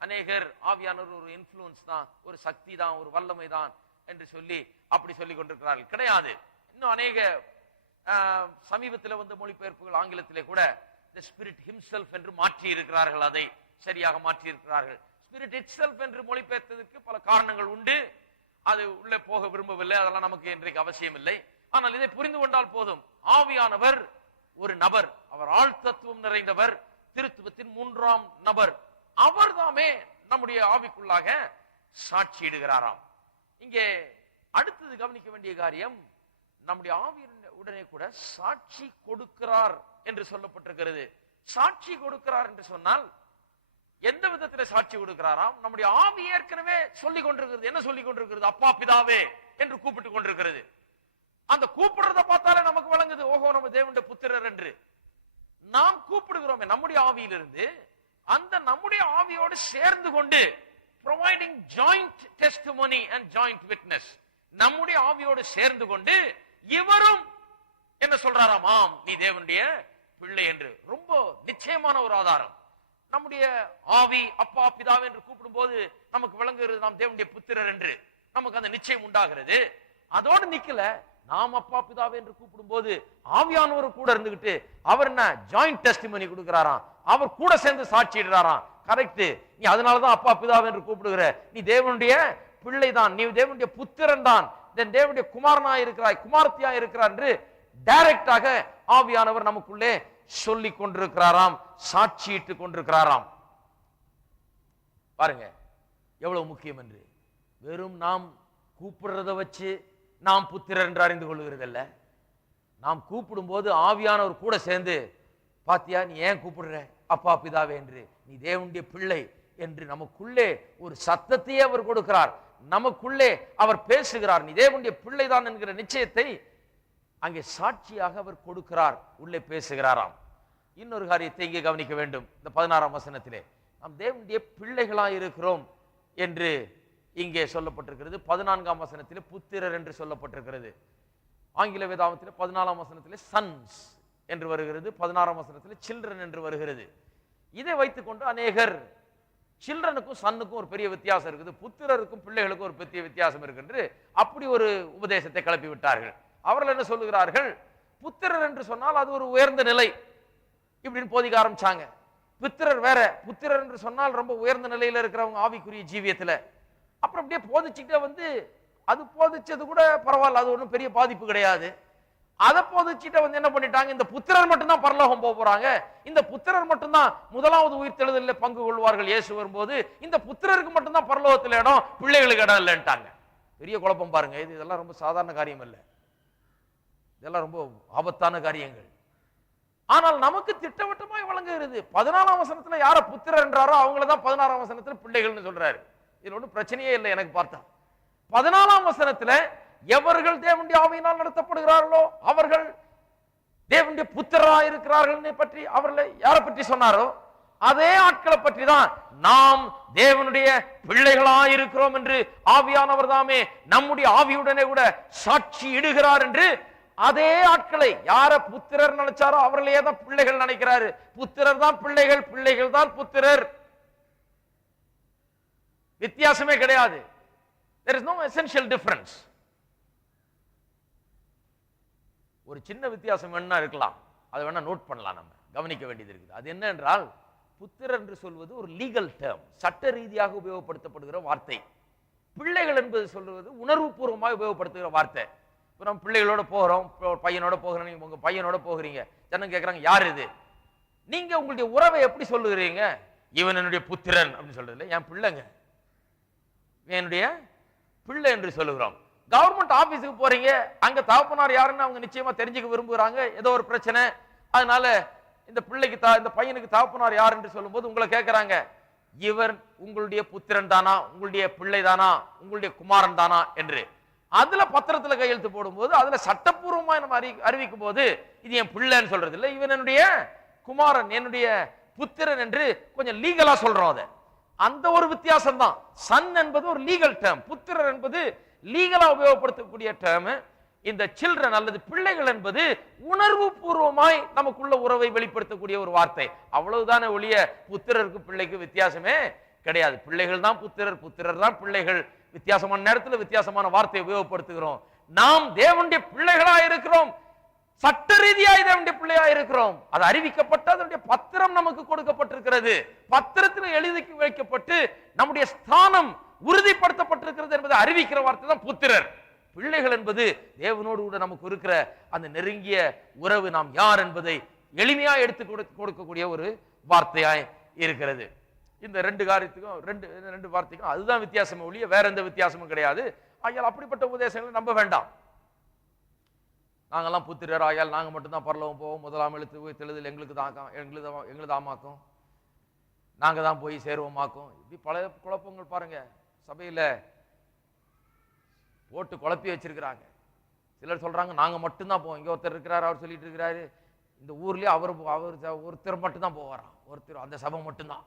அநேகர் ஆவியானவர் ஒரு இன்ஃப்ளூயன்ஸ் தான், ஒரு சக்தி தான், ஒரு வல்லமை தான் என்று சொல்லி அப்படி சொல்லிக் கொண்டிருக்கிறார்கள். கிடையாது. இன்னும் அநேக சமீபத்தில் வந்த மொழிபெயர்ப்புகள் ஆங்கிலத்திலே கூட the spirit himself என்று மாற்றி இருக்கிறார்கள், அதை சரியாக மாற்றி இருக்கிறார்கள். ஸ்பிரிட் இட்செல்ஃப் என்று மொழிபெயர்த்ததற்கு பல காரணங்கள் உண்டு, அது உள்ளே போக விரும்பவில்லை, அதெல்லாம் நமக்கு இன்றைக்கு அவசியம் இல்லை. ஆனால் இதை புரிந்து கொண்டால் போதும், ஆவியானவர் ஒரு நபர், அவர் ஆழ்த்தத்துவம் நிறைந்தவர், திருத்துவத்தின் 3ஆம் நபர். அவர் தாமே நம்முடைய ஆவிக்குள்ளாக சாட்சியிடுகிறாராம். இங்கே அடுத்தது கவனிக்க வேண்டிய காரியம், நம்முடைய ஆவியுடனே கூட சாட்சி கொடுக்கிறார் என்று சொல்லப்பட்டிருக்கிறது. சாட்சி கொடுக்கிறார் என்று சொன்னால் எந்த விதத்தில் சாட்சி கொடுக்கிறாராம்? நம்முடைய ஆவி ஏற்கனவே சொல்லிக் கொண்டிருக்கிறது. என்ன சொல்லிக் கொண்டிருக்கிறது? அப்பா பிதாவே என்று கூப்பிட்டு கொண்டிருக்கிறது. அந்த கூப்பிடுறத பார்த்தாலே நமக்கு வழங்குது, ஓஹோ நம்ம தேவனுடைய புத்திரர் என்று. நாம் கூப்பிடுகிறோமே நம்முடைய ஆவியிலிருந்து, அந்த நம்முடைய ஆவியோடு சேர்ந்து கொண்டு providing joint testimony and joint witness, நம்முடைய ஆவியோடு சேர்ந்து கொண்டு இவரும் என்ன சொல்றாராம்? ஆம், நீ தேவனுடைய பிள்ளை என்று. ரொம்ப நிச்சயமான ஒரு ஆதாரம். நம்முடைய ஆவி அப்பா பிதாவே என்று கூப்பிடும் போது நமக்கு விளங்குகிறது நாம் தேவனுடைய புத்திரர் என்று, நமக்கு அந்த நிச்சயம் உண்டாகிறது. அதோடு நிக்கல, நாம் அப்பா பிதாவே என்று கூப்பிடும் போது ஆவியானவர் கூட இருந்துகிட்டு அவர் என்ன ஜாயிண்ட் டெஸ்டிமனி கொடுக்கிறாராம், அவர் கூட சேர்ந்து சாட்சியிடுறாராம். கரெக்ட், நீ அதனாலதான் அப்பா பிதாவே என்று கூப்பிடுகிற, நீ தேவனுடைய பிள்ளை தான், நீ தேவனுடைய புத்திரன் தான், தேவனுடைய குமாரனாய் இருக்கிறாய், குமாரத்தியா இருக்கிறார் என்று டைரக்டாக ஆவியானவர் நமக்குள்ளே சொல்லி கொண்டிருக்கிறாராம், சாட்சியிட்டு கொண்டிருக்கிறாராம். பாருங்க எவ்வளவு முக்கியம் என்று. வெறும் நாம் கூப்பிடுறத வச்சு நாம் புத்திரர் என்று அறிந்து கொள்கிறதல்ல. நாம் கூப்பிடும் போது ஆவியானவர் கூட சேர்ந்து, பாத்தியா நீ ஏன் கூப்பிடுற அப்பா பிதாவே என்று, நீ தேவனுடைய பிள்ளை என்று நமக்குள்ளே ஒரு சத்தத்தையே அவர் கொடுக்கிறார். நமக்குள்ளே அவர் பேசுகிறார். நீ தேவனுடைய பிள்ளைதான் என்கிற நிச்சயத்தை அங்கே சாட்சியாக அவர் கொடுக்கிறார், உள்ளே பேசுகிறாராம். இன்னொரு காரியத்தை இங்கே கவனிக்க வேண்டும். இந்த 16ஆம் வசனத்திலே நாம் தேவனுடைய பிள்ளைகளாய் இருக்கிறோம் என்று இங்கே சொல்லப்பட்டிருக்கிறது. 14ஆம் வசனத்திலே புத்திரர் என்று சொல்லப்பட்டிருக்கிறது. ஆங்கில வேதாகமத்திலே 14ஆம் வசனத்திலே சன்ஸ் என்று வருகிறது, 16ஆம் வசனத்திலே சில்ட்ரன் என்று வருகிறது. இதை வைத்துக்கொண்டு அநேகர் சில்ட்ரனுக்கும் சன்னுக்கும் ஒரு பெரிய வித்தியாசம் இருக்குது, புத்திரருக்கும் பிள்ளைகளுக்கும் ஒரு பெரிய வித்தியாசம் இருக்கு, அப்படி ஒரு உபதேசத்தை கிளப்பி விட்டார்கள். அவர்கள் என்ன சொல்லுகிறார்கள், புத்திரர் என்று சொன்னால் அது ஒரு உயர்ந்த நிலை இப்படின்னு போதிக்க ஆரம்பிச்சாங்க. புத்திரர் வேற, புத்திரர் என்று சொன்னால் ரொம்ப உயர்ந்த நிலையில இருக்கிறவங்க ஆவிக்குரிய ஜீவியத்துல. அப்புறம் அப்படியே போதிச்சுக்கிட்டே வந்து, அது போதிச்சது கூட பரவாயில்ல, அது ஒன்றும் பெரிய பாதிப்பு கிடையாது. அதை போதிச்சுட்டு வந்து என்ன பண்ணிட்டாங்க, இந்த புத்திரர் மட்டும்தான் பரலோகம் போக போறாங்க, இந்த புத்திரர் மட்டும்தான் முதலாவது உயிர்த்தெழுதலில் பங்கு கொள்வார்கள் இயேசு வரும்போது, இந்த புத்திரருக்கு மட்டும்தான் பரலோகத்தில் இடம், பிள்ளைகளுக்கு இடம் இல்லைன்ட்டாங்க. பெரிய குழப்பம் பாருங்க. இதெல்லாம் ரொம்ப சாதாரண காரியம் இல்லை, இதெல்லாம் ரொம்ப ஆபத்தான காரியங்கள். ஆனால் நமக்கு திட்டவட்டமாய் வழங்குகிறது. 14ஆம் வசனத்துல யார புத்திரர் என்றாரோ அவங்களதான் 16ஆம் வசனத்துல பிள்ளைகள்னு சொல்றாரு. இதுல ஒன்றும் பிரச்சனையே இல்லை எனக்கு பார்த்தா. 14ஆம் வசனத்துல எவர்கள் தேவனுடைய ஆவியினால் நடத்தப்படுகிறார்களோ அவர்கள் தேவனுடைய புத்திரராக இருக்கிறார்கள் பற்றி அவர்களை யாரை பற்றி சொன்னாரோ அதே ஆட்களை பற்றி தான் நாம் தேவனுடைய பிள்ளைகளாக இருக்கிறோம் என்று ஆவியானவர் தாமே நம்முடைய ஆவியுடனே கூட சாட்சி இடுகிறார் என்று அதே ஆட்களை யார புத்திரர் நினைச்சாரோ அவர்களே தான் பிள்ளைகள் நினைக்கிறாரு. புத்திரர் தான் பிள்ளைகள், பிள்ளைகள் தான் புத்திரர். வித்தியாசமே கிடையாது. There is no essential difference. ஒரு சின்ன வித்தியாசம் வேணா இருக்கலாம், அதை வேணா நோட் பண்ணலாம், நம்ம கவனிக்க வேண்டியது இருக்குது. அது என்ன என்றால், புத்திரர் என்று சொல்வது ஒரு லீகல் டேர்ம், சட்ட ரீதியாக உபயோகப்படுத்தப்படுகிற வார்த்தை. பிள்ளைகள் என்பது சொல்வது உணர்வு பூர்வமாக உபயோகப்படுத்துகிற வார்த்தை. இப்போ நம்ம பிள்ளைகளோட போகிறோம், பையனோட போகிறோம், நீங்க உங்க பையனோட போகிறீங்க, ஜனம் கேட்குறாங்க யார் இது, நீங்க உங்களுடைய உறவை எப்படி சொல்லுகிறீங்க? இவன் என்னுடைய புத்திரன் அப்படின்னு சொல்றது இல்லை, என் பிள்ளைங்க, என்னுடைய பிள்ளை என்று சொல்லுகிறோம். கவர்மெண்ட் ஆபீஸுக்கு போறீங்க, அங்க தகப்பனார் யாருன்னு அவங்க நிச்சயமா தெரிஞ்சுக்க விரும்புகிறாங்க, ஏதோ ஒரு பிரச்சனை, அதனால இந்த பிள்ளைக்கு இந்த பையனுக்கு தகப்பனார் யார் என்று சொல்லும்போது உங்களை கேட்கிறாங்க, இவர் உங்களுடைய புத்திரன் தானா, உங்களுடைய பிள்ளை தானா, உங்களுடைய குமாரன் தானா என்று. அதுல பத்திரத்துல கையெழுத்து போடும்போது அதுல சட்டப்பூர்வமா நம்ம அறிவிக்கும் போது இது என் பிள்ளைன்னு சொல்றது இல்லை, இவன் என்னுடைய குமாரன், என்னுடைய புத்திரன் என்று கொஞ்சம் லீகலா சொல்றோம். அதை அந்த ஒரு வித்தியாசம் தான். சன் என்பது ஒரு லீகல் டேர்ம், புத்திரர் என்பது லீகலா உபயோகப்படுத்தக்கூடிய டேர்ம். இந்த சில்ட்ரன் அல்லது பிள்ளைகள் என்பது உணர்வு பூர்வமாய் நமக்குள்ள உறவை வெளிப்படுத்தக்கூடிய ஒரு வார்த்தை. அவ்வளவுதானே ஒழிய புத்திரருக்கு பிள்ளைக்கு வித்தியாசமே கிடையாது. பிள்ளைகள் தான் புத்திரர், புத்திரர் தான் பிள்ளைகள். வித்தியாசமான நேரத்தில் வித்தியாசமான வார்த்தையை உபயோகப்படுத்துகிறோம். நாம் தேவனுடைய பிள்ளைகளா இருக்கிறோம், சட்ட ரீதியாய் தேவனுடைய பிள்ளையா இருக்கிறோம். அது அறிவிக்கப்பட்டு அதனுடைய பத்திரம் நமக்கு கொடுக்கப்பட்டிருக்கிறது, பத்திரத்தில் எழுதி வைக்கப்பட்டு நம்முடைய ஸ்தானம் உறுதிப்படுத்தப்பட்டிருக்கிறது என்பதை அறிவிக்கிற வார்த்தை தான் புத்திரர். பிள்ளைகள் என்பது தேவனோடு கூட நமக்கு இருக்கிற அந்த நெருங்கிய உறவு, நாம் யார் என்பதை எளிமையா எடுத்து கொடுக்கக்கூடிய ஒரு வார்த்தையாய் இருக்கிறது. இந்த ரெண்டு காரியத்துக்கும் ரெண்டு வார்த்தைக்கும் அதுதான் வித்தியாசம் ஒழிய வேற எந்த வித்தியாசமும் கிடையாது. ஆகையால் அப்படிப்பட்ட உபதேசங்களை நம்ப வேண்டாம். நாங்கெல்லாம் புத்திரர் ஆயால் நாங்க மட்டும்தான் பரலோகம் போவோம், முதலாம் எழுத்து எங்களுக்கு தான் ஆமாக்கும், நாங்க தான் போய் சேருவோமாக்கும், இப்படி பல குழப்பங்கள் பாருங்க சபையில போட்டு குழப்பி வச்சிருக்கிறாங்க. சிலர் சொல்றாங்க நாங்க மட்டும்தான் போவோம், இங்க ஒருத்தர் இருக்கிறார், அவர் சொல்லிட்டு இருக்கிறாரு இந்த ஊர்லயே அவர் ஒருத்தர் மட்டும்தான் போவாராம், ஒருத்தர் அந்த சபை மட்டும்தான்.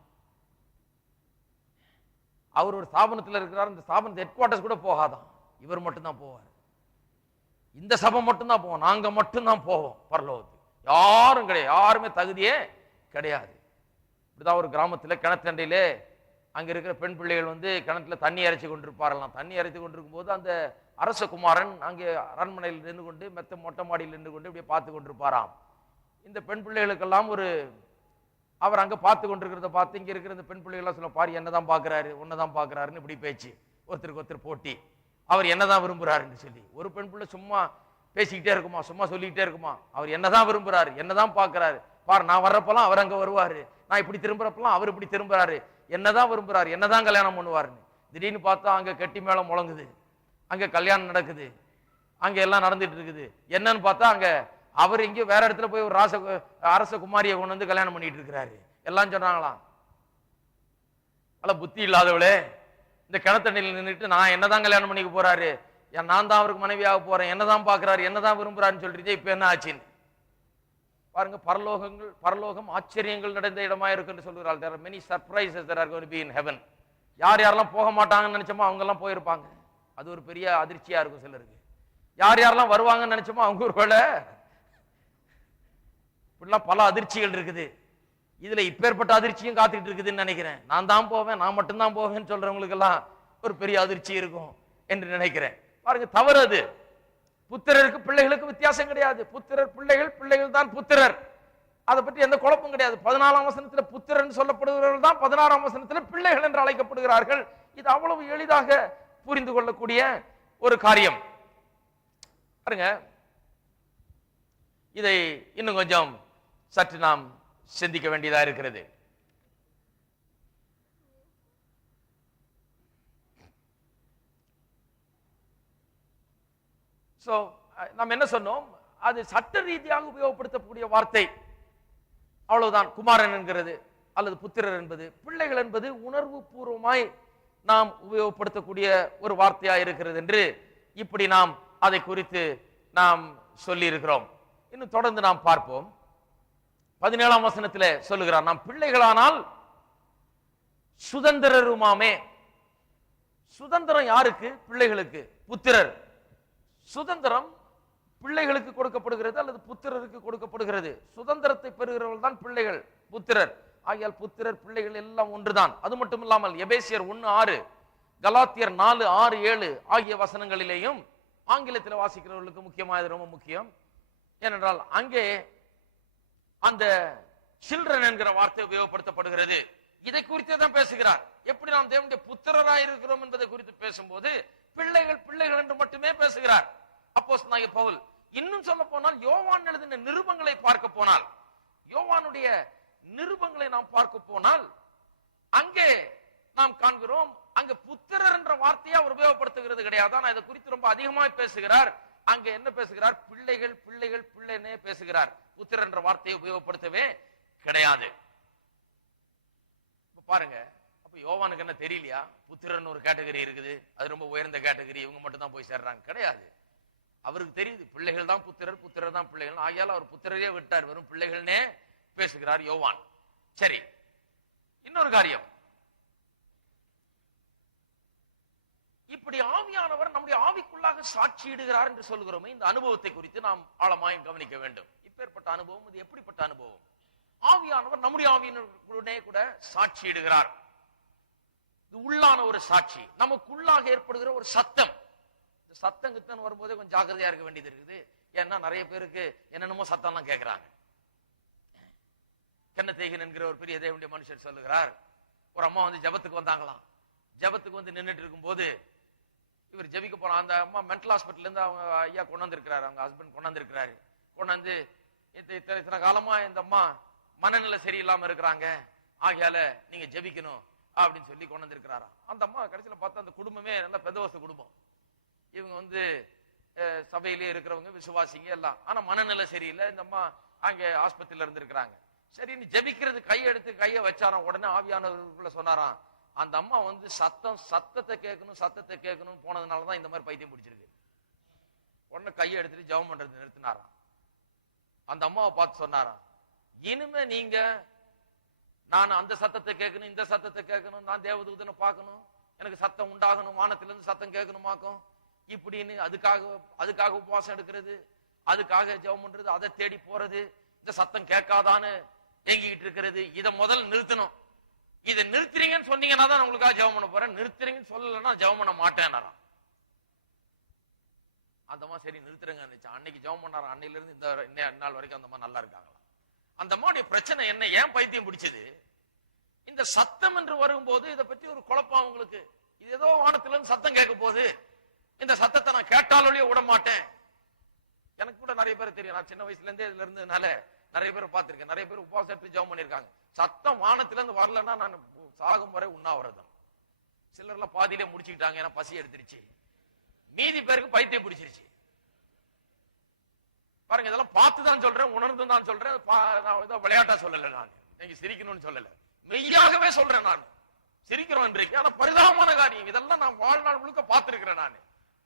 அவர் ஒரு ஸ்தாபனத்தில் இருக்கிறார், இந்த ஸ்தாபனத்து ஹெட் குவார்டர்ஸ் கூட போகாதான், இவர் மட்டும்தான் போவார். இந்த சபை மட்டும்தான் போவோம், நாங்க மட்டும்தான் போவோம் பரலோகத்துக்கு, யாரும் கிடையாது, யாருமே தகுதியே கிடையாது. இப்படிதான் ஒரு கிராமத்தில் கிணத்தண்டையிலே அங்க இருக்கிற பெண் பிள்ளைகள் வந்து கிணத்துல தண்ணி இறைச்சி கொண்டிருப்பாரலாம். தண்ணி இறைச்சி கொண்டிருக்கும் போது அந்த அரசகுமாரன் அங்கே அரண்மனையில் நின்று கொண்டு மொட்டை மாடியில் நின்று கொண்டு இப்படியே பார்த்து கொண்டிருப்பாராம். இந்த பெண் பிள்ளைகளுக்கெல்லாம் அவர் அங்க பார்த்து கொண்டிருக்கிறத பார்த்து இங்க இருக்கிற இந்த பெண் பிள்ளைகள்லாம் சொல்ல, பாரு என்னதான் பாக்குறாரு, உன்னதான் பாக்குறாருன்னு இப்படி பேச்சு, ஒருத்தருக்கு ஒருத்தர் போட்டி, அவர் என்னதான் விரும்புறாருன்னு சொல்லி. ஒரு பெண் பிள்ளை சும்மா பேசிக்கிட்டே இருக்குமா, சும்மா சொல்லிக்கிட்டே இருக்குமா, அவர் என்னதான் விரும்புறாரு, என்னதான் பாக்குறாரு, பாரு நான் வர்றப்பெல்லாம் அவர் அங்க வருவாரு, நான் இப்படி திரும்புறப்பெல்லாம் அவர் இப்படி திரும்புறாரு, என்னதான் விரும்புறாரு, என்னதான் கல்யாணம் பண்ணுவாருன்னு திடீர்னு பார்த்தா அங்க கெட்டி மேளம் முழங்குது, அங்க கல்யாணம் நடக்குது, அங்க எல்லாம் நடந்துட்டு இருக்குது. என்னன்னு பார்த்தா அங்க அவர் இங்க வேற இடத்துல போய் ஒரு அரச குமாரியை கொண்டு வந்து கல்யாணம் பண்ணிட்டு இருக்கிறாரு. எல்லாம் சொன்னாங்களாம், அல்ல புத்தி இல்லாதவளே, இந்த கிணத்தண்ணியில் நின்றுட்டு நான் என்னதான் கல்யாணம் பண்ணிக்க போறாரு, நான் தான் அவருக்கு மனைவியாக போறேன், என்னதான் பாக்குறாரு, என்னதான் விரும்புறாருன்னு சொல்லிட்டு இப்ப என்ன ஆச்சுன்னு பாருங்க. பரலோகம் ஆச்சரியங்கள் நடந்த இடமா இருக்குன்னு சொல்லுகிறாள். there are many surprises that are going to be in heaven. யார் யாரெல்லாம் போக மாட்டாங்கன்னு நினைச்சோமோ அவங்க எல்லாம் போயிருப்பாங்க. அது ஒரு பெரிய அதிர்ச்சியா இருக்கும் சிலருக்கு. யார் யாரெல்லாம் வருவாங்கன்னு நினைச்சோமோ அவங்க ஒரு வேளை இப்படிலாம் பல அதிர்ச்சிகள் இருக்குது. இதுல இப்பேற்பட்ட அதிர்ச்சியும் காத்துக்கிட்டு இருக்குதுன்னு நினைக்கிறேன். நான் தான் போவேன், நான் மட்டும்தான் போவேன்னு சொல்றவங்களுக்கு எல்லாம் ஒரு பெரிய அதிர்ச்சி இருக்கும் என்று நினைக்கிறேன். பாருங்க, தவறு அது. புத்திரருக்கு பிள்ளைகளுக்கு வித்தியாசம் கிடையாது. புத்திரர் பிள்ளைகள், பிள்ளைகள் தான் புத்திரர். அதை பற்றி எந்த குழப்பம் கிடையாது. 14ஆம் வசனத்துல புத்திரன் சொல்லப்படுகிறவர்கள் தான் 16ஆம் வசனத்துல பிள்ளைகள் என்று அழைக்கப்படுகிறார்கள். இது அவ்வளவு எளிதாக புரிந்து கொள்ளக்கூடிய ஒரு காரியம். பாருங்க, இதை இன்னும் கொஞ்சம் சற்று நாம் சிந்திக்க வேண்டியதா இருக்கிறது. நாம் என்ன சொன்னோம், அது சட்ட ரீதியாக உபயோகப்படுத்தக்கூடிய வார்த்தை அவ்வளவுதான். குமாரன் என்கிறது அல்லது புத்திரர் என்பது, பிள்ளைகள் என்பது உணர்வு பூர்வமாய் நாம் உபயோகப்படுத்தக்கூடிய ஒரு வார்த்தையா இருக்கிறது என்று இப்படி நாம் அதை குறித்து நாம் சொல்லி இருக்கிறோம். இன்னும் தொடர்ந்து நாம் பார்ப்போம். 17ஆம் வசனத்திலே சொல்லுகிறார், நாம் பிள்ளைகளானால் சுதந்திரருமாமே. சுதந்திரம் யாருக்கு? பிள்ளைகளுக்கு, புத்திரர். சுதந்திரம் பிள்ளைகளுக்கு கொடுக்கப்படுகிறது அல்லது புத்திரருக்கு கொடுக்கப்படுகிறது. சுதந்திரத்தை பெறுகிறவர்கள் தான் பிள்ளைகள், புத்திரர். ஆகியால் புத்திரர் பிள்ளைகள் எல்லாம் ஒன்றுதான். அது மட்டும் இல்லாமல் எபேசியர் 1:6, கலாத்தியர் 4:6-7 ஆகிய வசனங்களிலேயும் ஆங்கிலத்தில் வாசிக்கிறவர்களுக்கு முக்கியமாக ரொம்ப முக்கியம். ஏனென்றால் அங்கே அந்த சில்ட்ரன் என்கிற வார்த்தை உபயோகப்படுத்தப்படுகிறது. இதை குறித்தே தான் பேசுகிறார். எப்படி நாம் தேவனுடைய புத்திரராய் இருக்கிறோம் என்பதை குறித்து பேசும்போது பிள்ளைகள் பிள்ளைகள் என்று மட்டுமே பேசுகிறார் அப்போஸ்தலனாகிய பவுல். இன்னும் சொல்ல போனால் யோவான் எழுதின நிருபங்களை பார்க்க போனால், யோவானுடைய நிருபங்களை நாம் பார்க்க போனால் அங்கே நாம் காண்கிறோம், அங்க புத்திரர் என்ற வார்த்தையை அவர் உபயோகப்படுத்துகிறது கிடையாது. ஆனா இதை குறித்து ரொம்ப அதிகமாய் பேசுகிறார். அங்க என்ன பேசுகிறார்? பிள்ளைகள் பிள்ளைகள் பிள்ளைனே பேசுகிறார். புத்திரர் என்ற வார்த்தையை உபயோகப்படுத்தவே கிடையாது. பாருங்க, அப்ப யோவானுக்கு என்ன தெரியலையா? புத்திரன் ஒரு கேட்டகரி இருக்குது, அது ரொம்ப உயர்ந்த கேட்டகரி, இவங்க மட்டும் தான் போய் சேர்றாங்க கிடையாது. அவருக்கு தெரியுது பிள்ளைகள் தான் புத்திரர், புத்திரர் தான் பிள்ளைகள். ஆகியால அவர் புத்திரரே விட்டார், வெறும் பிள்ளைகள்னே பேசுகிறார் யோவான். சரி, இன்னொரு காரியம், இப்படி ஆவியானவர் நம்முடைய ஆவிக்குள்ளாக சாட்சியிடுகிறார் என்று சொல்கிறோமே, இந்த அனுபவத்தை குறித்து நாம் ஆழமாய் கவனிக்க வேண்டும். இப்பேற்பட்ட அனுபவம், இது எப்படிப்பட்ட அனுபவம்? ஆவியானவர் நம்முடைய ஆவியினருடனே கூட சாட்சியிடுகிறார். இது உள்ளான ஒரு சாட்சி, நமக்குள்ளாக ஏற்படுகிற ஒரு சத்தம். இந்த சத்தம் கித்தன் வரும்போதே கொஞ்சம் ஜாக்கிரதையா இருக்க வேண்டியது இருக்குது. ஏன்னா நிறைய பேருக்கு என்னென்னமோ சத்தம்லாம் கேட்கிறாங்க. கென்னதேகன் என்கிற ஒரு பெரிய தேவனுடைய மனுஷர் சொல்லுகிறார், ஒரு அம்மா வந்து ஜபத்துக்கு வந்தாங்களாம். ஜபத்துக்கு வந்து நின்றுட்டு இருக்கும் போது இவர் ஜபிக்க போறான். அந்த அம்மா மென்டல் ஹாஸ்பிட்டல் இருந்து அவங்க ஐயா கொண்டு வந்திருக்கிறாரு, அவங்க ஹஸ்பண்ட் கொண்டு வந்திருக்கிறாரு. கொண்டு வந்து இத்தனை காலமா இந்த அம்மா மனநிலை சரியில்லாம இருக்கிறாங்க, ஆகையால நீங்க ஜபிக்கணும் அப்படின்னு சொல்லி கொண்டு வந்திருக்கிறாராம். அந்த அம்மா கடைசியில பார்த்தா அந்த குடும்பமே நல்ல பெதவச குடும்பம். இவங்க வந்து சபையிலேயே இருக்கிறவங்க, விசுவாசிங்க எல்லாம். ஆனா மனநிலை சரியில்லை. இந்த அம்மா அங்க ஆஸ்பத்திரியில இருந்திருக்கிறாங்க. சரி, நீ ஜபிக்கிறது கையை வச்சாராம். உடனே ஆவியானவருக்குள்ள சொன்னாராம், அந்த அம்மா வந்து சத்தத்தை கேட்கணும் போனதுனாலதான் இந்த மாதிரி பைத்தியம் பிடிச்சிருக்கு. உடனே கையை எடுத்துட்டு ஜெபம் பண்றது நிறுத்தினாராம். அந்த அம்மாவை பார்த்து சொன்னாராம், இனிமே நீங்க நான் அந்த சத்தத்தை கேட்கணும், இந்த சத்தத்தை கேட்கணும், நான் தேவதூதனை பார்க்கணும், எனக்கு சத்தம் உண்டாகணும், வானத்திலிருந்து சத்தம் கேட்கணுமாக்கும் இப்படின்னு அதுக்காக உபவாசம் எடுக்கிறது, அதுக்காக ஜெபம் பண்றது, அதை தேடி போறது, இந்த சத்தம் கேட்காதான்னு ஏங்கிக்கிட்டு இருக்கிறது, இதை முதல்ல நிறுத்தணும். இதை நிறுத்துறீங்கன்னு சொன்னீங்கன்னா தான் உங்களுக்காக ஜெபம் பண்ண போறேன், நிறுத்துறீங்கன்னு சொல்லலைன்னா ஜெபம் பண்ண மாட்டேன். அந்தம்மா சரி நிறுத்துறங்க. அன்னைக்கு ஜெபம் பண்ணாரா, அன்னையில இருந்து இந்த நாள் வரைக்கும் அந்த அம்மா நல்லா இருக்காங்களா. அந்த அம்மாவுடைய பிரச்சனை என்ன, ஏன் பைத்தியம் பிடிச்சது? இந்த சத்தம் என்று வரும்போது இதை பற்றி ஒரு குழப்பம் அவங்களுக்கு. இது ஏதோ வானத்துல இருந்து சத்தம் கேட்க போகுது, இந்த சத்தத்தை நான் கேட்டாலொழிய விட மாட்டேன். எனக்கு கூட நிறைய பேர் தெரியும், நான் சின்ன வயசுல இருந்தே இதுல இருந்ததுனால நிறைய பேர் பார்த்திருக்கேன். நிறைய பேர் உபவாசம் எடுத்து ஜெபம் பண்ணிருக்காங்க. சத்தம் வானத்துல இருந்து வரலன்னா நான் சாகும் வரை உண்ணாவிரதம். சிலர்லாம் பாதியிலே முடிச்சுக்கிட்டாங்க, ஏன்னா பசி எடுத்துருச்சு. மீதி பேருக்கு பைத்தியம் பிடிச்சிருச்சு. பாருங்க, இதெல்லாம் பார்த்துதான் சொல்றேன், உணர்ந்து தான் சொல்றேன். விளையாட்டா சொல்லல, நான் நீங்க சிரிக்கணும்னு சொல்லல, மெய்யாகவே சொல்றேன். நான் சிரிக்கிறோம் இன்றைக்கு, ஆனா பரிதாபமான காரியம். இதெல்லாம் நான் வாழ்நாள் முழுக்க பார்த்திருக்கிறேன். நான்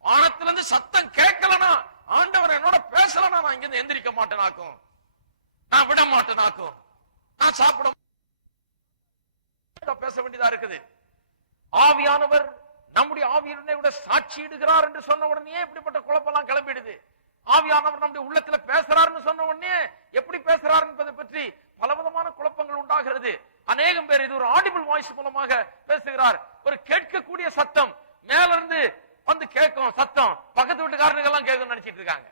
வானத்துல இருந்து சத்தம் கேட்கலனா, ஆண்டவர் என்னோட பேசலனா, நான் இங்க இருந்து எந்திரிக்க மாட்டேனாக்கும், நான் விட மாட்டேனாக்கும், நான் சாப்பிட பேச வேண்டியதா இருக்குது. ஆவியானவர் நம்முடைய ஆவியினை விட சாட்சியிடுகிறார் என்று சொன்ன உடனே எப்படிப்பட்ட குழப்பெல்லாம் கிளம்பிடுது. ஆவியானவர் நம்முடைய உள்ளத்துல பேசுறாருன்னு சொன்ன உடனே எப்படி பேசுறார் என்பதை பற்றி பலவிதமான குழப்பங்கள் உண்டாகிறது. அநேகம் பேர் இது ஒரு ஆடிபிள் வாய்ஸ் மூலமாக பேசுகிறார். ஒரு கேட்கக்கூடிய சத்தம் மேல இருந்து வந்து கேட்கும் சத்தம், பக்கத்து வீட்டுக்காரனுக்கு எல்லாம் கேட்கும் நினைச்சிட்டு இருக்காங்க.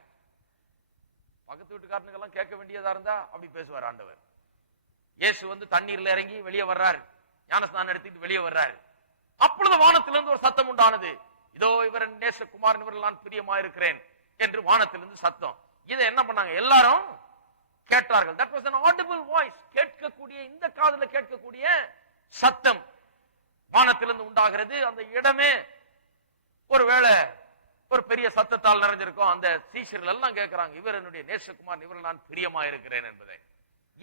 பக்கத்து வீட்டுக்காரனுக்கு எல்லாம் கேட்க வேண்டியதா இருந்தா அப்படி பேசுவார் ஆண்டவர். இயேசு வந்து தண்ணீர்ல இறங்கி வெளியே வர்றாரு, ஞானஸ்நானம் எடுத்துட்டு வெளியே வர்றாரு. அப்பொழுது வானத்திலிருந்து ஒரு சத்தம் உண்டானது, இதோ இவர் நேசகுமாரன், இவர்கள் நான் பிரியமாயிருக்கிறேன் என்று வானத்திலிருந்து சத்தம். இதை என்ன பண்ணாங்க? எல்லாரும் கேட்டார்கள். That was an audible voice. கேட்கக்கூடிய, இந்த காதுல கேட்கக்கூடிய சத்தம் வானத்திலிருந்து உண்டாகிறது. அந்த இடமே ஒருவேளை ஒரு பெரிய சத்தத்தால் நிறைஞ்சிருக்கும். அந்த சீஷர்கள் எல்லாம் கேட்கிறாங்க, இவர் என்னுடைய நேசகுமாரன், இவர்கள் நான் பிரியமாயிருக்கிறேன் என்பதை.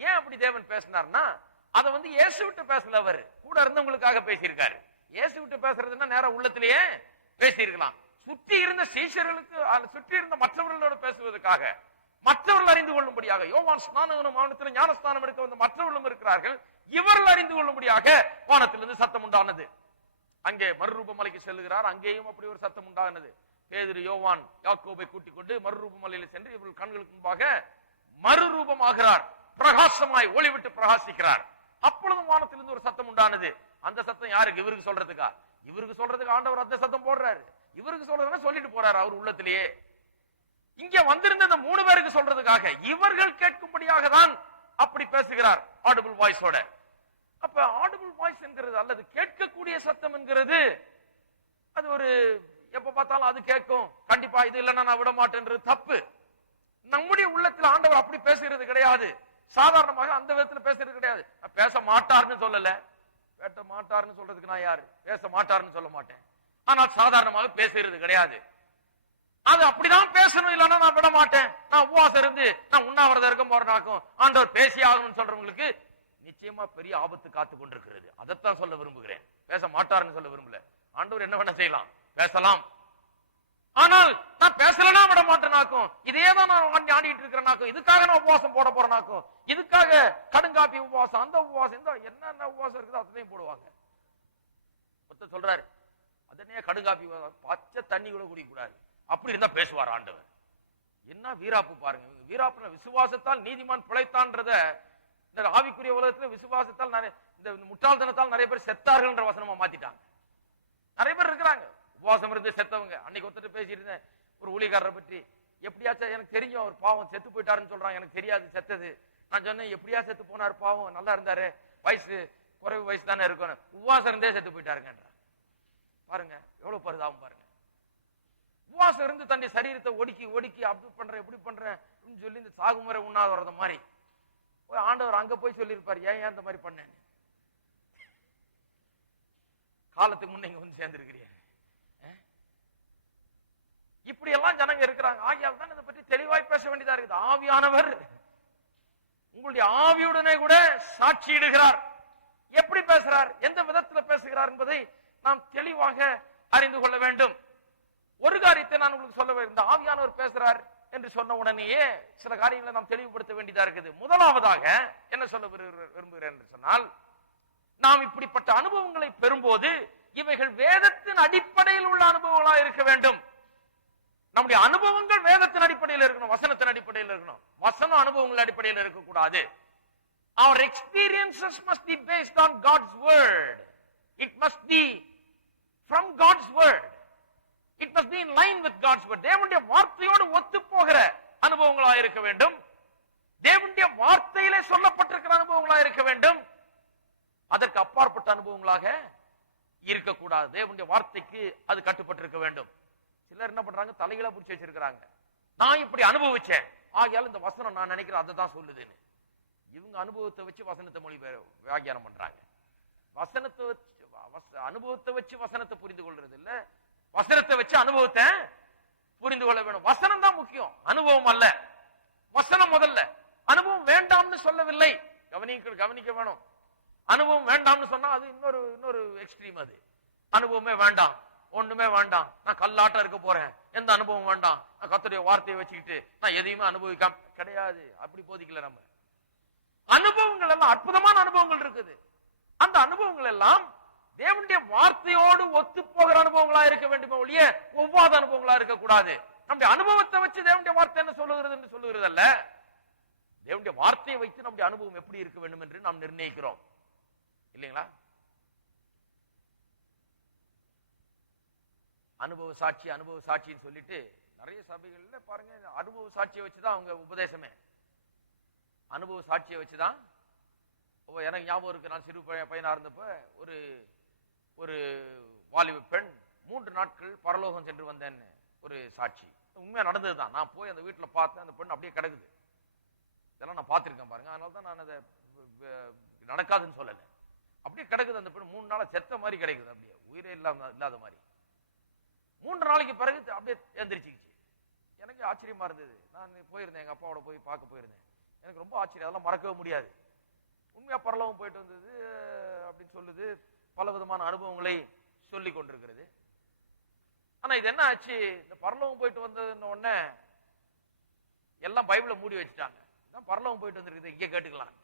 ஏன் அப்படி தேவன் பேசினார்னா, அதை வந்து இயேசு விட்டு பேசல, அவர் கூட இருந்தவங்களுக்காக பேசியிருக்காரு. இயேசு விட்டு பேசுறதுன்னா நேரம் உள்ளத்திலேயே பேசியிருக்கலாம். சுற்றி இருந்த சீஷர்களுக்கு, சுற்றி இருந்த மற்றவர்களோடு பேசுவதற்காக, மற்றவர்கள் அறிந்து கொள்ளும்படியாக, யோவான் ஸ்நானகனும் வானத்தில் ஞானஸ்தானம் எடுக்க வந்த மற்றவர்களும் இருக்கிறார்கள், இவர்கள் அறிந்து கொள்ளும்படியாக வானத்திலிருந்து சத்தம் உண்டானது. அங்கே மறுரூபமலைக்கு செல்லுகிறார், அங்கேயும் அப்படி ஒரு சத்தம் உண்டானது. பேதுரு, யோவான், யாக்கோபை கூட்டிக் கொண்டு மறுரூபமலையில் சென்று இவர்கள் கண்களுக்கு முன்பாக மறுரூபமாகிறார், பிரகாசமாய் ஒளி விட்டு பிரகாசிக்கிறார். அப்பொழுதும் வானத்திலிருந்து ஒரு சத்தம் உண்டானது. அந்த சத்தம் யாருக்கு? இவருக்கு சொல்றதுக்கா? இவருக்கு சொல்றதுக்கு ஆண்டவர் அந்த சத்தம் போடுறாரு. இவருக்கு சொல்றதுன்னா சொல்லிட்டு போறாரு அவர் உள்ளத்திலேயே. இங்க வந்திருந்த இந்த 3 பேருக்கு சொல்றதுக்காக, இவர்கள் கேட்கும்படியாக தான் அப்படி பேசுகிறார் ஆடிபிள் வாய்ஸோட. அப்ப ஆடிபிள் வாய்ஸ் என்கிறது, அல்லது கேட்கக்கூடிய சத்தம் என்கிறது, அது ஒரு எப்ப பார்த்தாலும் அது கேட்கும், கண்டிப்பா இது இல்லைன்னா நான் விட மாட்டேன்றது தப்பு. நம்முடைய உள்ளத்தில் ஆண்டவர் அப்படி பேசுகிறது கிடையாது. சாதாரணமாக அந்த விதத்துல பேசுறது கிடையாது. பேச மாட்டார்னு சொல்லல, பேச மாட்டார்னு சொல்றதுக்கு நான் யாரு? பேச மாட்டார்னு சொல்ல மாட்டேன். ஆனால் சாதாரணமாக பேசுறது கிடையாது. அது அப்படிதான் பேசணும், இல்லைன்னா நான் விட மாட்டேன், நான் உபவாசம் இருந்து நான் உண்ணாவிரதம் இருக்க போறனாக்கும் ஆண்டவர் பேசி ஆகணும்னு சொல்றவங்களுக்கு நிச்சயமா பெரிய ஆபத்து காத்து கொண்டிருக்கிறது. அதைத்தான் சொல்ல விரும்புகிறேன். பேச மாட்டார்னு சொல்ல விரும்பல. ஆண்டவர் என்ன வேணா செய்யலாம், பேசலாம். ஆனால் நான் பேசலனா விட மாட்டேனாக்கும், இதேதான் நான் ஆடிட்டு இருக்கிறேனாக்கும், இதுக்காக நான் உபவாசம் போட போறேனாக்கும், இதுக்காக கடுங்காப்பி உபவாசம், அந்த உபவாசம், இந்த என்னென்ன உபவாசம் இருக்குதோ அத்தனையும் போடுவாங்க. மொத்த சொல்றாரு, அதனே கடுங்காப்பி, பச்சை தண்ணி கூட குடிக்க கூடாது, அப்படி இருந்தா பேசுவார் ஆண்டவர். என்ன வீராப்பு பாருங்க. வீராப்பு விசுவாசத்தால் நீதிமான் பிழைத்தான்றத இந்த ஆவிக்குரிய உலகத்துல விசுவாசத்தால் இந்த முட்டாள்தனத்தால் நிறைய பேர் செத்தார்கள் என்ற வசனமா மாத்திட்டாங்க. நிறைய பேர் இருக்கிறாங்க உபவாசம் இருந்து செத்தவங்க. அன்னைக்கு ஒருத்தர் பேசியிருந்தேன் ஒரு ஊழியக்காரரை பற்றி, எப்படியாச்சும் எனக்கு தெரியும் அவர் பாவம் செத்து போயிட்டாருன்னு சொல்றாங்க, எனக்கு தெரியாது செத்தது. நான் சொன்னேன், எப்படியா செத்து போனார், பாவம் நல்லா இருந்தாரு, வயசு குறைவு வயசு தானே இருக்கணும், உபவாசம் இருந்தே செத்து போயிட்டாருங்கன்ற. பாருங்க எவ்வளவு பரிதாபம் பாருங்க. உபவாசம் இருந்து தன்னுடைய சரீரத்தை ஒடுக்கி ஒடுக்கி அப்படி பண்றேன் இப்படி பண்றேன் சொல்லி இந்த சாகுமுறை உண்ணாத வர்றது மாதிரி ஆண்டவர் அங்க போய் சொல்லியிருப்பாரு, ஏன் இந்த மாதிரி பண்ணேன், காலத்துக்கு முன்ன இங்க வந்து சேர்ந்திருக்கிறீங்க. இப்படி எல்லாம் ஜனங்க இருக்கிறாங்க. ஆகியால் தான் இதை பற்றி தெளிவாய் பேச வேண்டியதா இருக்குது. ஆவியானவர் உங்களுடைய ஆவியுடனே கூட சாட்சியிடுகிறார். எப்படி பேசுறார், எந்த விதத்துல பேசுகிறார் என்பதை நாம் தெளிவாக அறிந்து கொள்ள வேண்டும். ஒரு காரியத்தை நான் உங்களுக்கு சொல்ல வேண்டும். இந்த ஆவியானவர் பேசுறார் என்று சொன்ன உடனேயே சில காரியங்களை நாம் தெளிவுபடுத்த வேண்டியதா இருக்குது. முதலாவதாக என்ன சொல்ல விரும்புகிறேன் என்று சொன்னால், நாம் இப்படிப்பட்ட அனுபவங்களை பெறும்போது இவைகள் வேதத்தின் அடிப்படையில் உள்ள அனுபவங்களா இருக்க வேண்டும். நம்முடைய அனுபவங்கள் வேதத்தின் அடிப்படையில் இருக்கணும், வசனத்தின் அடிப்படையில் இருக்கணும். வசன அனுபவங்கள் அடிப்படையில் இருக்கக்கூடாது. Our experiences must be based on God's word. It must be from God's word. It must be in line with God's word. தேவனுடைய வார்த்தையோடு ஒத்து போகிற அனுபவங்களா இருக்க வேண்டும். தேவனுடைய வார்த்தையிலே சொல்லப்பட்டிருக்கிற அனுபவங்களா இருக்க வேண்டும். அதற்கு அப்பாற்பட்ட அனுபவங்களாக இருக்கக்கூடாது. தேவனுடைய வார்த்தைக்கு அது கட்டுப்பட்டிருக்க வேண்டும். சிலர் என்ன பண்றாங்க, தலைகளை பிடிச்சி வச்சிருக்கிறாங்க, நான் இப்படி அனுபவிச்சேன் ஆகியால இந்த வசனம் நான் நினைக்கிறேன் அதை தான் சொல்லுதுன்னு. இவங்க அனுபவத்தை வச்சு வசனத்தை மொழி வியாக்கியானம் பண்றாங்க. அனுபவத்தை வச்சு வசனத்தை புரிந்து கொள்றது இல்ல, வசனத்தை வச்சு அனுபவத்தை புரிந்து கொள்ள வேணும். வசனம் தான் முக்கியம், அனுபவம் அல்ல. வசனம் முதல்ல. அனுபவம் வேண்டாம்னு சொல்லவில்லை, கவனிக்க வேணும். அனுபவம் வேண்டாம்னு சொன்னா அது இன்னொரு எக்ஸ்ட்ரீம். அது அனுபவமே வேண்டாம், ஒண்ணுமே வேண்டாம், நான் கல்லாட்டம் இருக்க போறேன், எந்த அனுபவம் வேண்டாம், நான் கர்த்தருடைய வார்த்தையை வச்சுக்கிட்டு நான் எதையுமே அனுபவிக்காம கிடையாது. அப்படி போதிக்கல. நம்ம அனுபவங்கள் எல்லாம் அற்புதமான அனுபவங்கள் இருக்குது. அந்த அனுபவங்கள் எல்லாம் தேவனுடைய வார்த்தையோடு ஒத்து போகிற அனுபவங்களா இருக்க வேண்டுமே ஒழிய ஒவ்வாத அனுபவங்களா இருக்கக்கூடாது. நம்முடைய அனுபவத்தை வச்சு தேவனுடைய வார்த்தை என்ன சொல்லுகிறது என்று சொல்லுகிறது அல்ல. தேவனுடைய வார்த்தையை வைத்து நம்முடைய அனுபவம் எப்படி இருக்க வேண்டும் என்று நாம் நிர்ணயிக்கிறோம் இல்லைங்களா? அனுபவ சாட்சின்னு சொல்லிட்டு நிறைய சபைகள்ல பாருங்க, அனுபவ சாட்சியை வச்சுதான் அவங்க உபதேசமே. அனுபவ சாட்சியை வச்சுதான். எனக்கு ஞாபகம் இருக்கு, நான் சிறு பையனா இருந்தப்ப ஒரு வாலிப பெண் 3 நாட்கள் பரலோகம் சென்று வந்தேன்னு ஒரு சாட்சி. உண்மையா நடந்ததுதான். நான் போய் அந்த வீட்டுல பார்த்தேன், அந்த பெண் அப்படியே கிடக்குது. இதெல்லாம் நான் பார்த்திருக்கேன் பாருங்க. அதனால தான் நான் அதை நடக்காதுன்னு சொல்லல. அப்படியே கிடக்குது அந்த பெண். 3 நாளா செத்த மாதிரி கிடைக்குது, அப்படியே உயிரே இல்லாத மாதிரி. 3 நாளைக்கு பிறகு அப்படியே எந்திரிச்சிக்கிச்சு. எனக்கு ஆச்சரியமா இருந்தது. நான் போயிருந்தேன், எங்க அப்பாவோட போய் பார்க்க போயிருந்தேன். எனக்கு ரொம்ப ஆச்சரியம், அதெல்லாம் மறக்கவே முடியாது. உண்மையா பரலோகம் போயிட்டு வந்தது அப்படின்னு சொல்லுது, பல விதமான அனுபவங்களை சொல்லி கொண்டிருக்கிறது. ஆனா இது என்ன ஆச்சு, இந்த பரலோகம் போயிட்டு வந்ததுன்னு உடனே எல்லாம் பைபிளை மூடி வச்சுட்டாங்க. பரலோகம் போயிட்டு வந்திருக்குது, இங்க கேட்டுக்கலாம்.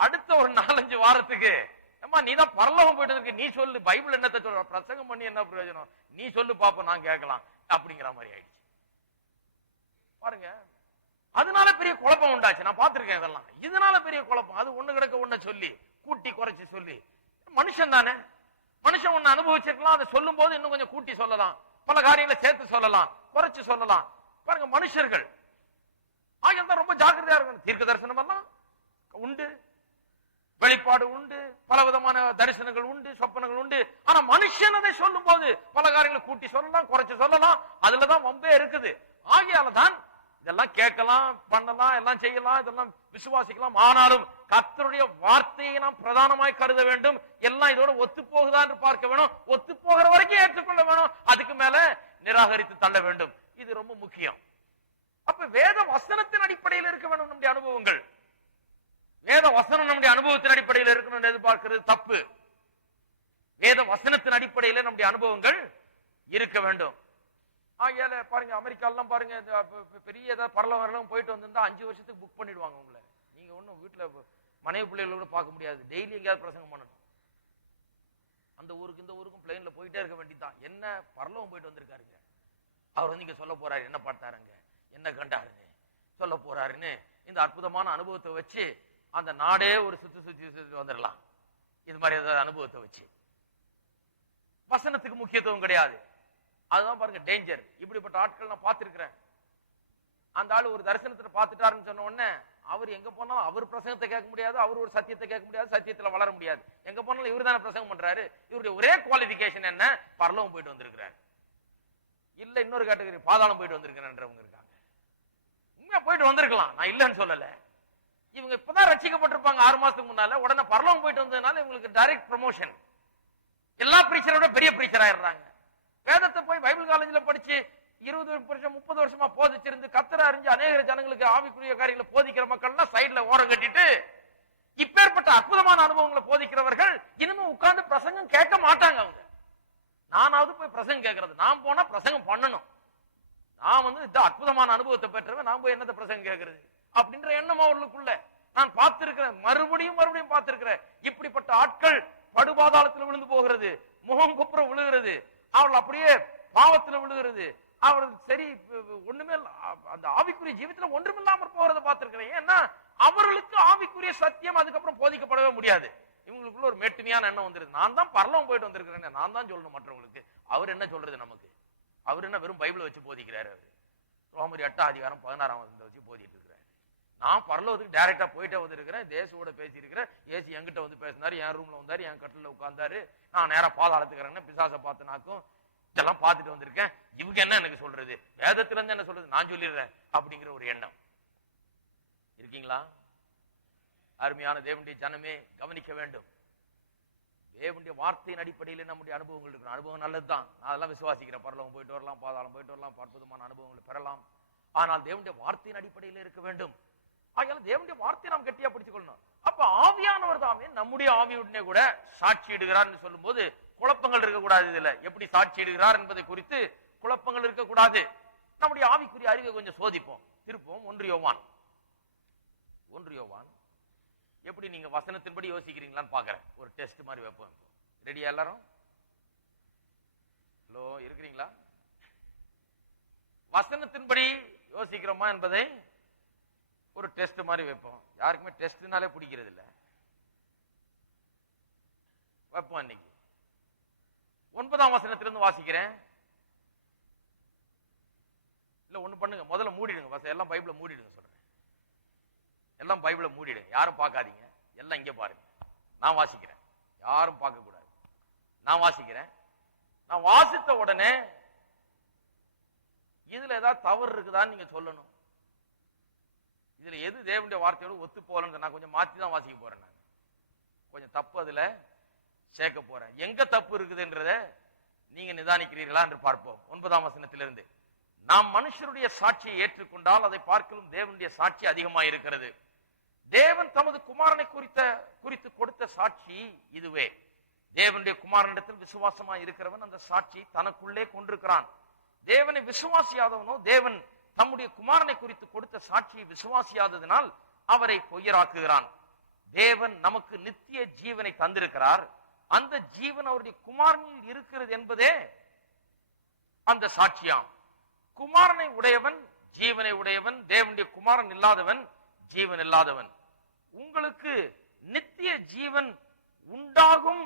அடுத்த ஒரு 4-5 வாரத்துக்கு, அம்மா நீ தான் பரலோகம் போயிட்டு வந்திருக்க, நீ சொல்லு, பைபிள் என்னத்தை சொல்ற, பிரசங்கம் பண்ணி என்ன பிரயோஜனம், நீ சொல்லு பாப்போம், நான் கேட்கலாம் அப்படிங்கிற மாதிரி ஆயிடுச்சு பாருங்க. அதனால பெரிய குழப்பம் உண்டாச்சு. நான் பார்த்திருக்கேன் இதெல்லாம். இதனால பெரிய குழப்பம். அது ஒண்ணு கிடக்க ஒண்ணு சொல்லி கூட்டி குறைச்சி சொல்லி, மனுஷன் தானே, மனுஷன் ஒண்ணு அனுபவிச்சிருக்கலாம், அதை சொல்லும் போது இன்னும் கொஞ்சம் கூட்டி சொல்லலாம், பல காரியங்களை சேர்த்து சொல்லலாம், குறைச்சு சொல்லலாம். பாருங்க, மனுஷர்கள் ஆகியம் தான் ரொம்ப ஜாக்கிரதையா இருக்கணும். தீர்க்க தரிசனம் எல்லாம் உண்டு, வெளிப்பாடு உண்டு, பல விதமான தரிசனங்கள் உண்டு, சொப்பனங்கள் உண்டு. ஆனா மனுஷன் அதை சொல்லும் போது பல காரியங்களை கூட்டி சொல்லலாம், குறைச்சு சொல்லலாம். அதுலதான் வம்பே இருக்குது. ஆகையாலதான் இதெல்லாம் கேட்கலாம், பண்ணலாம், எல்லாம் செய்யலாம், இதெல்லாம் விசுவாசிக்கலாம். ஆனாலும் கர்த்தருடைய வார்த்தையை நாம் பிரதானமாய் கருத வேண்டும். எல்லாம் இதோட ஒத்து போகுதா என்று பார்க்க வேணும். ஒத்து போகிற வரைக்கும் ஏற்றுக்கொள்ள வேணும், அதுக்கு மேல நிராகரித்து தள்ள வேண்டும். இது ரொம்ப முக்கியம். அப்ப வேத வசனத்தின் அடிப்படையில் இருக்க வேண்டும் நம்முடைய அனுபவங்கள். வேத வசனம் நம்முடைய அனுபவத்தின் அடிப்படையில் இருக்கணும் எதிர்பார்க்கிறது தப்பு. வேத வசனத்தின் அடிப்படையில் நம்முடைய அனுபவங்கள் இருக்க வேண்டும். ஆகையால பாருங்க, அமெரிக்காலாம் பாருங்க, பெரிய ஏதாவது பரலோகம் போயிட்டு வந்திருந்தா 5 வருஷத்துக்கு புக் பண்ணிடுவாங்க உங்களை. நீங்க ஒன்னும் வீட்டுல மனைவி பிள்ளைகளோட பார்க்க முடியாது. டெய்லி எங்கேயாவது பிரசங்கம் பண்ணணும். அந்த ஊருக்கு இந்த ஊருக்கும் பிளேன்ல போயிட்டே இருக்க வேண்டியதான். என்ன பரலோகம் போயிட்டு வந்திருக்காருங்க, அவர் வந்து இங்க சொல்ல போறாரு, என்ன பார்த்தாருங்க, என்ன கண்டாருன்னு சொல்ல போறாருன்னு இந்த அற்புதமான அனுபவத்தை வச்சு அந்த நாடே ஒரு சுத்தி வந்துடலாம். இது மாதிரி ஏதாவது அனுபவத்தை வச்சு. வசனத்துக்கு முக்கியத்துவம் கிடையாது. அதுதான் பாருங்க டேஞ்சர். இப்படிப்பட்ட ஆட்கள் நான் பார்த்திருக்கிறேன். அந்த ஆள் ஒரு தரிசனத்தை பார்த்துட்டாருன்னு சொன்ன உடனே அவர் எங்க போனாலும் அவர் பிரசங்கத்தை கேட்க முடியாது, அவர் ஒரு சத்தியத்தை கேட்க முடியாது, சத்தியத்துல வளர முடியாது. எங்க போனாலும் இவர் தானே பிரசங்கம் பண்றாரு. இவருடைய ஒரே குவாலிபிகேஷன் என்ன, பரலோகம் போயிட்டு வந்திருக்கிறார். இல்ல இன்னொரு கேட்டகரி, பாதாளம் போயிட்டு வந்திருக்கிறேன்றவங்க இருக்காங்க. உண்மையா போயிட்டு வந்திருக்கலாம், நான் இல்லைன்னு சொல்லல. இவங்க இப்பதான் ரட்சிக்கப்பட்டிருப்பாங்க 6 மாசத்துக்கு முன்னால. உடனே பரலோகம் போயிட்டு வந்ததுனால இவங்களுக்கு டைரக்ட் ப்ரமோஷன். எல்லா பிரீச்சரோட பெரிய பிரீச்சர் ஆயிடுறாங்க. வேதத்தை போய் பைபிள் காலேஜ்ல படிச்சு 20 வருஷம் 30 வருஷமா போதிச்சிருந்து கர்த்தரை அறிஞ்சு அநேக ஜனங்களுக்கு ஆவிக்குரிய காரியங்களை போதிக்கிற மக்கள்லாம் சைட்ல ஓரம் கட்டிட்டு இப்பேற்பட்ட அற்புதமான அனுபவங்களை போதிக்கிறவர்கள் இனிமே உட்கார்ந்து பிரசங்கம் கேட்க மாட்டாங்க. அவங்க நானாவது போய் பிரசங்கம் கேட்கறது, நான் போனா பிரசங்கம் பண்ணணும். நான் வந்து இந்த அற்புதமான அனுபவத்தை பெற்றவன், நான் போய் என்னத்தை பிரசங்கம் கேட்கறது அப்படின்ற எண்ணம் அவர்களுக்குள்ள நான் பார்த்திருக்கிறேன். மறுபடியும் பார்த்திருக்கிறேன். இப்படிப்பட்ட ஆட்கள் படுபாதாளத்தில் விழுந்து போகிறது, முகம் குப்புற விழுகிறது, அவர்கள் அப்படியே பாவத்தில் விழுகிறது. அவர்கள் சரி ஒண்ணுமே அந்த ஆவிக்குரிய ஜீவித்துல ஒன்றுமில்லாம போறதை பார்த்திருக்கிறேன். ஏன்னா அவர்களுக்கு ஆவிக்குரிய சத்தியம் அதுக்கப்புறம் போதிக்கப்படவே முடியாது. இவங்களுக்குள்ள ஒரு மேட்டுமையான எண்ணம் வந்துருது. நான் தான் பரலோகம் போயிட்டு வந்திருக்கிறேன், நான் தான் சொல்லணும் மற்றவங்களுக்கு. அவர் என்ன சொல்றது நமக்கு? அவர் என்ன வெறும் பைபிளை வச்சு போதிக்கிறாரு? அவர் ரோமர் 8:16 வச்சு போதிட்டு இருக்கிறார். நான் பரலோகத்துக்கு டைரக்டா போயிட்டே வந்திருக்கிறேன். தேசோட பேசியிருக்கிறேன். ஏசி என்கிட்ட வந்து பேசினாரு, என் ரூம்ல வந்தாரு, என் கட்டில உட்கார்ந்தாரு. நான் நேரா பாதாளத்துக்கிறேன்னு பிசாசை பார்த்து நாக்கும் இதெல்லாம் பார்த்துட்டு வந்திருக்கேன். இவங்க என்ன எனக்கு சொல்றது? வேதத்துல இருந்து என்ன சொல்றது? நான் சொல்லிடுறேன் அப்படிங்கிற ஒரு எண்ணம் இருக்கீங்களா? அருமையான தேவனுடைய ஜனமே கவனிக்க வேண்டும். தேவனுடைய வார்த்தையின் அடிப்படையில் நம்முடைய அனுபவங்கள் இருக்கணும். அனுபவம் நல்லதுதான், நான் அதெல்லாம் விசுவாசிக்கிறேன். பரலோகம் போயிட்டு வரலாம், பாதாளம் போயிட்டு வரலாம், அற்புதமான அனுபவங்களை பெறலாம். ஆனால் தேவனுடைய வார்த்தையின் அடிப்படையில் இருக்க வேண்டும். ஆகையால தேவனுடைய வார்த்தையை நாம் கெட்டியா பிடித்துக் கொள்ளணும். அப்ப ஆவியானவர் தாமே நம்முடைய ஆவியுடனே கூட சாட்சி இடுகிறார் சொல்லும் போது குழப்பங்கள் இருக்கக்கூடாது. இதுல எப்படி சாட்சி இடுகிறார் என்பதை குறித்து குழப்பங்கள் இருக்கக்கூடாது. நம்முடைய ஆவிக்குரிய அறிவை கொஞ்சம் சோதிப்போம், திருப்போம். 1 யோவான் எப்படி நீங்க வசனத்தின்படி யோசிக்கிறீங்களான்னு பாக்குறேன். ஒரு டெஸ்ட் மாதிரி வைப்போம். ரெடியா எல்லாரும்? ஹலோ, இருக்கிறீங்களா? வசனத்தின்படி யோசிக்கிறோமா என்பதை ஒரு டெஸ்ட் மாதிரி வைப்போம். யாருக்குமே டெஸ்ட்னாலே பிடிக்கிறது இல்ல, வைப்போம். இன்னைக்கு 9ஆம் வசனத்திலிருந்து வாசிக்கிறேன். இல்ல ஒண்ணு பண்ணுங்க, முதல்ல மூடிடுங்க. எல்லாம் பைபிள மூடிடுங்க சொல்றேன். எல்லாம் பைபிள மூடிடுங்க, யாரும் பார்க்காதீங்க. எல்லாம் இங்க பாருங்க, நான் வாசிக்கிறேன். யாரும் பார்க்க கூடாது, நான் வாசிக்கிறேன். நான் வாசித்த உடனே இதுல ஏதாவது தவறு இருக்குதான்னு நீங்க சொல்லணும். இதுல எது தேவனுடைய வார்த்தையோடு ஒத்து போகலன்னு நான் கொஞ்சம் மாத்தி தான் வாசிக்க போறேன். நான் கொஞ்சம் தப்பு அதுல சேர்க்க போறேன். எங்க தப்பு இருக்குதுன்றத நீங்க நிதானிக்கிறீர்களா என்று பார்ப்போம். 9ஆம் வசனத்திலிருந்து, நாம் மனுஷருடைய சாட்சியை ஏற்றுக்கொண்டால் அதை பார்க்கலும் தேவனுடைய சாட்சி அதிகமாக இருக்கிறது. தேவன் தமது குமாரனை குறித்து கொடுத்த சாட்சி இதுவே. தேவனுடைய குமாரனிடத்தில் விசுவாசமாக இருக்கிறவன் அந்த சாட்சி தனக்குள்ளே கொண்டிருக்கிறான். தேவனை விசுவாசியாதவனோ தேவன் தம்முடைய குமாரனை குறித்து கொடுத்த சாட்சியை விசுவாசியாததினால் அவரை பொய்யராக்குகிறான். தேவன் நமக்கு நித்திய ஜீவனை தந்திருக்கிறார். அந்த ஜீவன் அவருடைய குமாரனில் இருக்கிறது என்பதே அந்த சாட்சியாம். குமாரனை உடையவன் ஜீவனை உடையவன், தேவனுடைய குமாரன் இல்லாதவன் ஜீவன் இல்லாதவன். உங்களுக்கு நித்திய ஜீவன் உண்டாகும்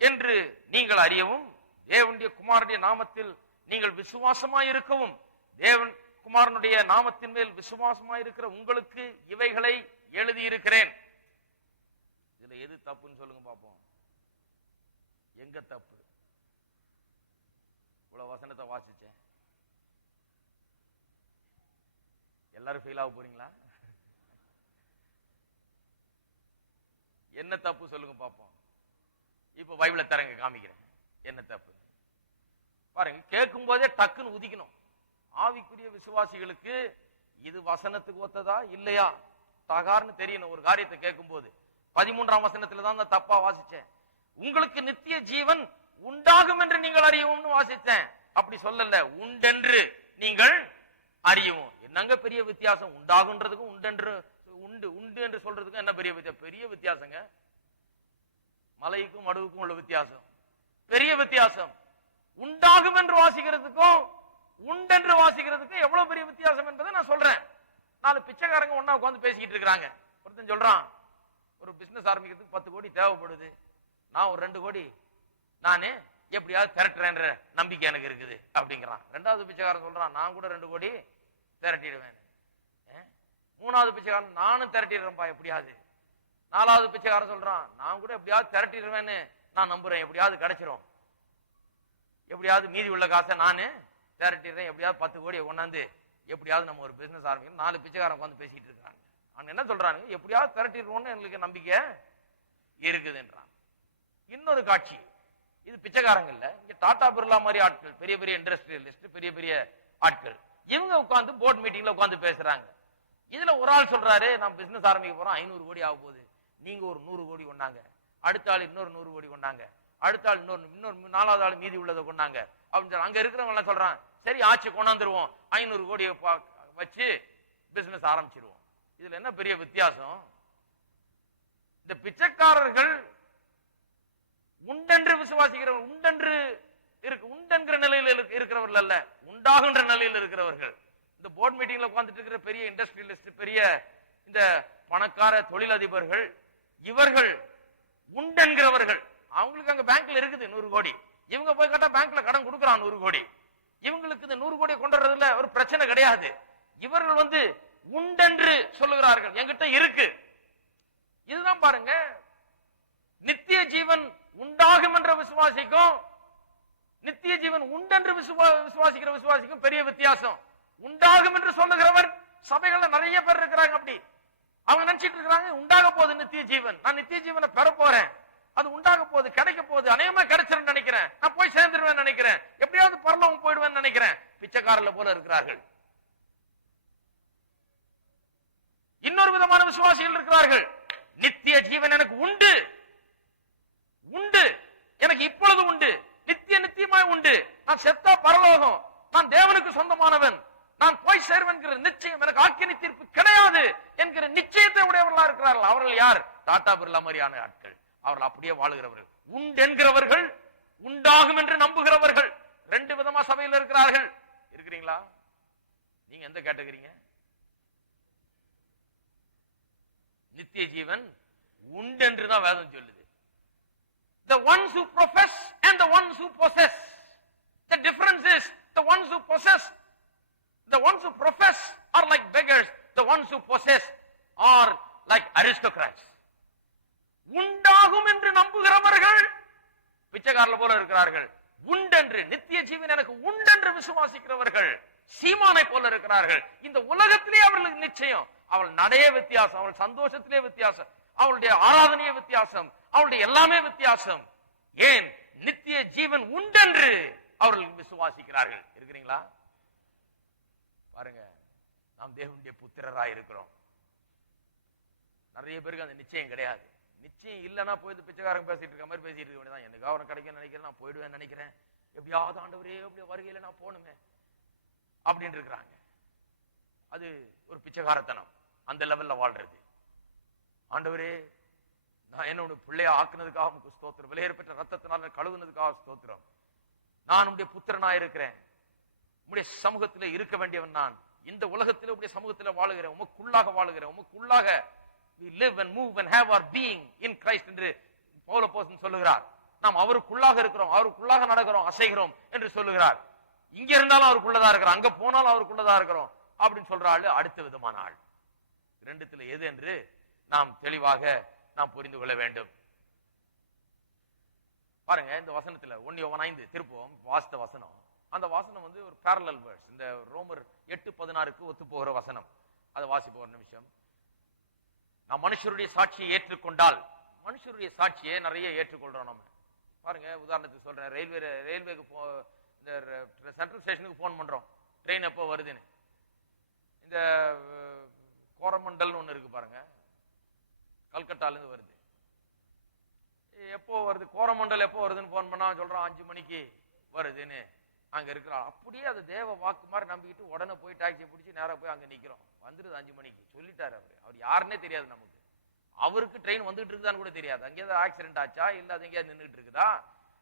என்று நீங்கள் அறியவும், தேவனுடைய குமாரனுடைய நாமத்தில் நீங்கள் விசுவாசமாய் இருக்கவும், தேவன் குமாரனுடைய நாமத்தின் மேல் விசுவாசமாய் இருக்கிற உங்களுக்கு இவைகளை எழுதியிருக்கிறேன். இதுல எது தப்புன்னு சொல்லுங்க பாப்போம். எங்க தப்பு? இவ்வளவு வசனத்தை வாசிச்சேன், எல்லாரும் ஃபெயில் ஆக போறீங்களா? என்ன தப்பு சொல்லுங்க பாப்போம். இப்ப பைபிளை தரங்க, காமிக்கிறேன் என்ன தப்பு பாருங்க. கேட்கும் போதே டக்குன்னு உதிக்கணும். ஆவிக்குரிய விசுவாசிகளுக்கு இது வசனத்துக்கு ஒத்ததா இல்லையா தகார்னு தெரியணும். ஒரு காரியத்தை கேட்கும் போது 13ஆம் வசனத்துல தான் தப்பா வாசிச்சேன். உங்களுக்கு நித்திய ஜீவன் உண்டாகும் என்று நீங்கள் அறியவும் வாசிச்சேன். அப்படி சொல்லல, உண்டென்று நீங்கள் அறியவும். என்னங்க பெரிய வித்தியாசம்? உண்டாகுன்றதுக்கும் உண்டு என்று சொல்றதுக்கும் என்ன பெரிய வித்தியாசம்? பெரிய வித்தியாசங்க. மலைக்கும் மடுவுக்கும் உள்ள வித்தியாசம் பெரிய வித்தியாசம். உண்டாகும் என்று வாசிக்கிறதுக்கும் உண்டென்று வாசிக்கிறதுக்கும் எவ்வளவு பெரிய வித்தியாசம் என்பதை நான் சொல்றேன். 4 பிச்சைக்காரங்க ஒன்னா உட்கார்ந்து பேசிக்கிட்டு இருக்காங்க. ஒருத்தன் சொல்றான், ஒரு பிசினஸ் ஆரம்பிக்கிறதுக்கு 10 கோடி தேவைப்படுது, நான் ஒரு 2 கோடி நானே எப்படியாவது திரட்டுறேன்ற நம்பிக்கை எனக்கு இருக்குது அப்படிங்கிறான். 2வது பிச்சைக்காரன் சொல்றான், நான் கூட 2 கோடி திரட்டிடுவேன். 3வது பிச்சைக்காரன், நானும் திரட்டிடுறேன்பா எப்படியாவது. 4வது பிச்சைக்காரன் சொல்றான், நான் கூட எப்படியாவது திரட்டிடுவேன்னு நான் நம்புறேன், எப்படியாவது கிடைச்சிரும், எப்படியாவது மீதி உள்ள காசை நானு திரட்டிடுறேன், எப்படியாவது 10 கோடியை கொண்டாந்து எப்படியாவது நம்ம ஒரு பிசினஸ் ஆரம்பிக்கணும். 4 பிச்சைக்காரன் உட்காந்து பேசிட்டு இருக்காங்க. அவங்க என்ன சொல்றாங்க? எப்படியாவது திரட்டிடுவோம்னு எங்களுக்கு நம்பிக்கை இருக்குதுன்றான். இன்னொரு காட்சி, இது பிச்சைக்காரங்க இல்ல, இங்க டாடா பிர்லா மாதிரி ஆட்கள், பெரிய பெரிய இண்டஸ்ட்ரியலிஸ்ட், பெரிய பெரிய ஆட்கள், இவங்க உட்காந்து போர்ட் மீட்டிங்ல உட்காந்து பேசுறாங்க. இதுல ஒரு ஆள் சொல்றாரு, நான் பிசினஸ் ஆரம்பிக்க போறோம், 500 கோடி ஆக போகுது, நீங்க ஒரு 100 கோடி கொண்டாங்க, அடுத்த ஆள் இன்னொரு 100 கோடி கொண்டாங்க, அடுத்த ஆள் இன்னொரு 4வது ஆள் மீதி உள்ளதை கொண்டாங்க அப்படின்னு அங்க இருக்கிறவங்க எல்லாம் சொல்றான், சரி ஆட்சி கொண்டாந்துருவோம், 500 கோடியை வச்சு பிசினஸ் ஆரம்பிச்சிருவோம். இதுல என்ன பெரிய வித்தியாசம்? இந்த பிச்சைக்காரர்கள் உண்டென்று விசுவாசிக்கிறவர்கள், உண்டென்கிற நிலையில் இருக்கிறவர்கள் அல்ல, உண்டாகின்ற நிலையில் இருக்கிறவர்கள். இந்த போர்ட் மீட்டிங்ல உட்கார்ந்துட்டு இருக்கிற பெரிய இண்டஸ்ட்ரியலிஸ்ட், பெரிய இந்த பணக்கார தொழிலதிபர்கள், இவர்கள் உண்டென்கிறவர்கள். அவங்களுக்கு அங்க பேங்க்ல இருக்குது 100 கோடி, இவங்க போய் கேட்டா பேங்க்ல கடன் கொடுக்கறான் 100 கோடி. இவங்களுக்கு இந்த 100 கோடி கொண்டு வரதுல ஒரு பிரச்சனை கிடையாது. இவர்கள் உண்டென்று சொல்லுகிறார்கள், என்கிட்ட இருக்கு. இதுதான் பாருங்க, நித்திய ஜீவன் உண்டாகும் என்ற விசுவாசிக்கும் நித்திய ஜீவன் உண்டென்று விசுவாசிக்கிற விசுவாசிக்கும் பெரிய வித்தியாசம். உண்டாகும் என்று சொல்லுகிறவர் சபைகள்ல நிறைய பேர் இருக்கிறாங்க. அப்படி அவங்க நினைச்சிட்டு இருக்கிறாங்க, உண்டாக போகுது நித்திய ஜீவன், நான் நித்திய ஜீவனை பெற போறேன், அது உண்டாக போகுது, கிடைக்க போகுது, அநேகமா கிடைச்சிரும் நினைக்கிறேன், நான் போய் சேர்ந்துருவேன் நினைக்கிறேன், எப்படியாவது பரலோகம் போயிடுவேன் நினைக்கிறேன். பிச்சைக்காரல போல இருக்கிறார்கள். இன்னொரு விதமான விசுவாசிகள் இருக்கிறார்கள். நித்திய ஜீவன் எனக்கு உண்டு, உண்டு, எனக்கு இப்பொழுது உண்டு, நித்தியமாய் உண்டு, நான் செத்தா பரலோகம், நான் தேவனுக்கு சொந்தமானவன், நான் போய் சேர்வேன் நிச்சயம், எனக்கு ஆக்கினி தீர்ப்பு கிடையாது என்கிற நிச்சயத்தை உடையவர்களா இருக்கிறார்கள். அவர்கள் யார்? டாடா பிர்லா மாதிரியான ஆட்கள். அவர்கள் அப்படியே வாழுகிறவர்கள். உண்டு என்கிறவர்கள், உண்டாகும் என்று நம்புகிறவர்கள். ரெண்டு விதமா சபையில் இருக்கிறார்கள். இருக்கிறீங்களா? நீங்க எந்த கேட்டகரிங்க? நித்திய ஜீவன் உண்டு என்றுதான் வேதம் சொல்லுது. The ones who profess and the ones who possess. The difference is the ones who possess, the ones who profess are like beggars, the ones who possess are like aristocrats. உண்டாகும் என்று நம்புகிறவர்கள் பிச்சைக்காரல போல இருக்கிறார்கள். உண்டென்று, நித்திய ஜீவன் எனக்கு உண்டென்று விசுவாசிக்கிறவர்கள் சீமானை போல இருக்கிறார்கள். இந்த உலகத்திலே அவர்களுக்கு நிச்சயம். அவள் நடைய வித்தியாசம், அவள் சந்தோஷத்திலே வித்தியாசம், அவளுடைய ஆராதனையே வித்தியாசம், அவளுடைய எல்லாமே வித்தியாசம். ஏன்? நித்திய ஜீவன் உண்டென்று அவர்கள் விசுவாசிக்கிறார்கள். இருக்கிறீங்களா? பாருங்க, நாம் தேவனுடைய புத்திரராய் இருக்கிறோம். நிறைய பேருக்கு அந்த நிச்சயம் கிடையாது. நிச்சயம் இல்லைன்னா போய் பிச்சைக்காரங்க பேசிட்டு இருக்க மாதிரி பேசிட்டு இருக்க வேண்டியதான். எனக்கு அவரை கிடைக்கும் நினைக்கிறேன், நான் போயிடுவேன் நினைக்கிறேன், எப்படியாவது ஆண்டவரே எப்படி வருகையில நான் போகணுமே அப்படின்னு இருக்கிறாங்க. அது ஒரு பிச்சைக்காரத்தனம். அந்த லெவல்ல வாழ்றது. ஆண்டவரே, நான் என்னோட பிள்ளைய ஆக்குனதுக்காக உங்களுக்கு ஸ்தோத்திரம், விலையேறப்பட்ட ரத்தத்தினால கழுவுனதுக்காக ஸ்தோத்திரம், நான் உடைய புத்திரனா இருக்கிறேன், உடைய சமூகத்தில் இருக்க வேண்டியவன் நான், இந்த உலகத்தில் உடைய சமூகத்தில் வாழுகிறேன், உமக்குள்ளாக வாழுகிறேன், உமக்குள்ளாக we live and move and have our being in Christ என்று பவுல் அப்போஸ்தலன் சொல்லுகிறார். நாம் அவருக்குள்ளாக இருக்கிறோம், அவருக்குள்ளாக நடக்கிறோம், அசைகிறோம் என்று சொல்லுகிறார். இங்க இருந்தாலும் அவருக்குள்ளதா இருக்கிறோம், அங்க போனாலும் அவருக்குள்ளதா இருக்கிறோம் அப்படின்னு சொல்ற ஆளு அடுத்த விதமான ஆள். ரெண்டுத்துல எது என்று நாம் தெளிவாக நாம் புரிந்து கொள்ள வேண்டும். பாருங்க, இந்த வசனத்துல 1 யோவான் 5 திருப்பம் வாசித்த வசனம். அந்த வசனம் வந்து ஒரு parallel verse. இந்த ரோமர் 8:16க்கு ஒத்து போகிற வசனம். அதை வாசிப்போம் ஒரு நிமிஷம். நாம் மனுஷருடைய சாட்சியை ஏற்றுக்கொண்டால், மனுஷருடைய சாட்சியை நிறைய ஏற்றுக்கொள்றோம் நம்ம. பாருங்க, உதாரணத்துக்கு சொல்றேன், ரயில்வேக்கு இந்த சென்ட்ரல் ஸ்டேஷனுக்கு போன் பண்றோம், ட்ரெயின் எப்போ வருதுன்னு. இந்த கோரமண்டல்னு ஒண்ணு இருக்கு பாருங்க, கல்கட்டால இருந்து வருது. எப்போ வருது கோரமண்டல், எப்போ வருதுன்னு போன் பண்ணா சொல்றான் 5 மணிக்கு வருதுன்னு. அங்க இருக்கிறான். அப்படியே அது தேவ வாக்கு மாதிரி நம்பிக்கிட்டு உடனே போய் டாக்ஸி பிடிச்சி நேரா போய் அங்க நிக்கிறோம். வந்துருது 5 மணிக்கு சொல்லிட்டாரு. அவர் யாருன்னே தெரியாது நமக்கு. அவருக்கு ட்ரெயின் வந்துட்டு இருக்குதான்னு கூட தெரியாது. அங்கே ஏதாவது ஆக்சிடென்ட் ஆச்சா, இல்ல அது எங்கேயாவது நின்றுட்டு இருக்குதா,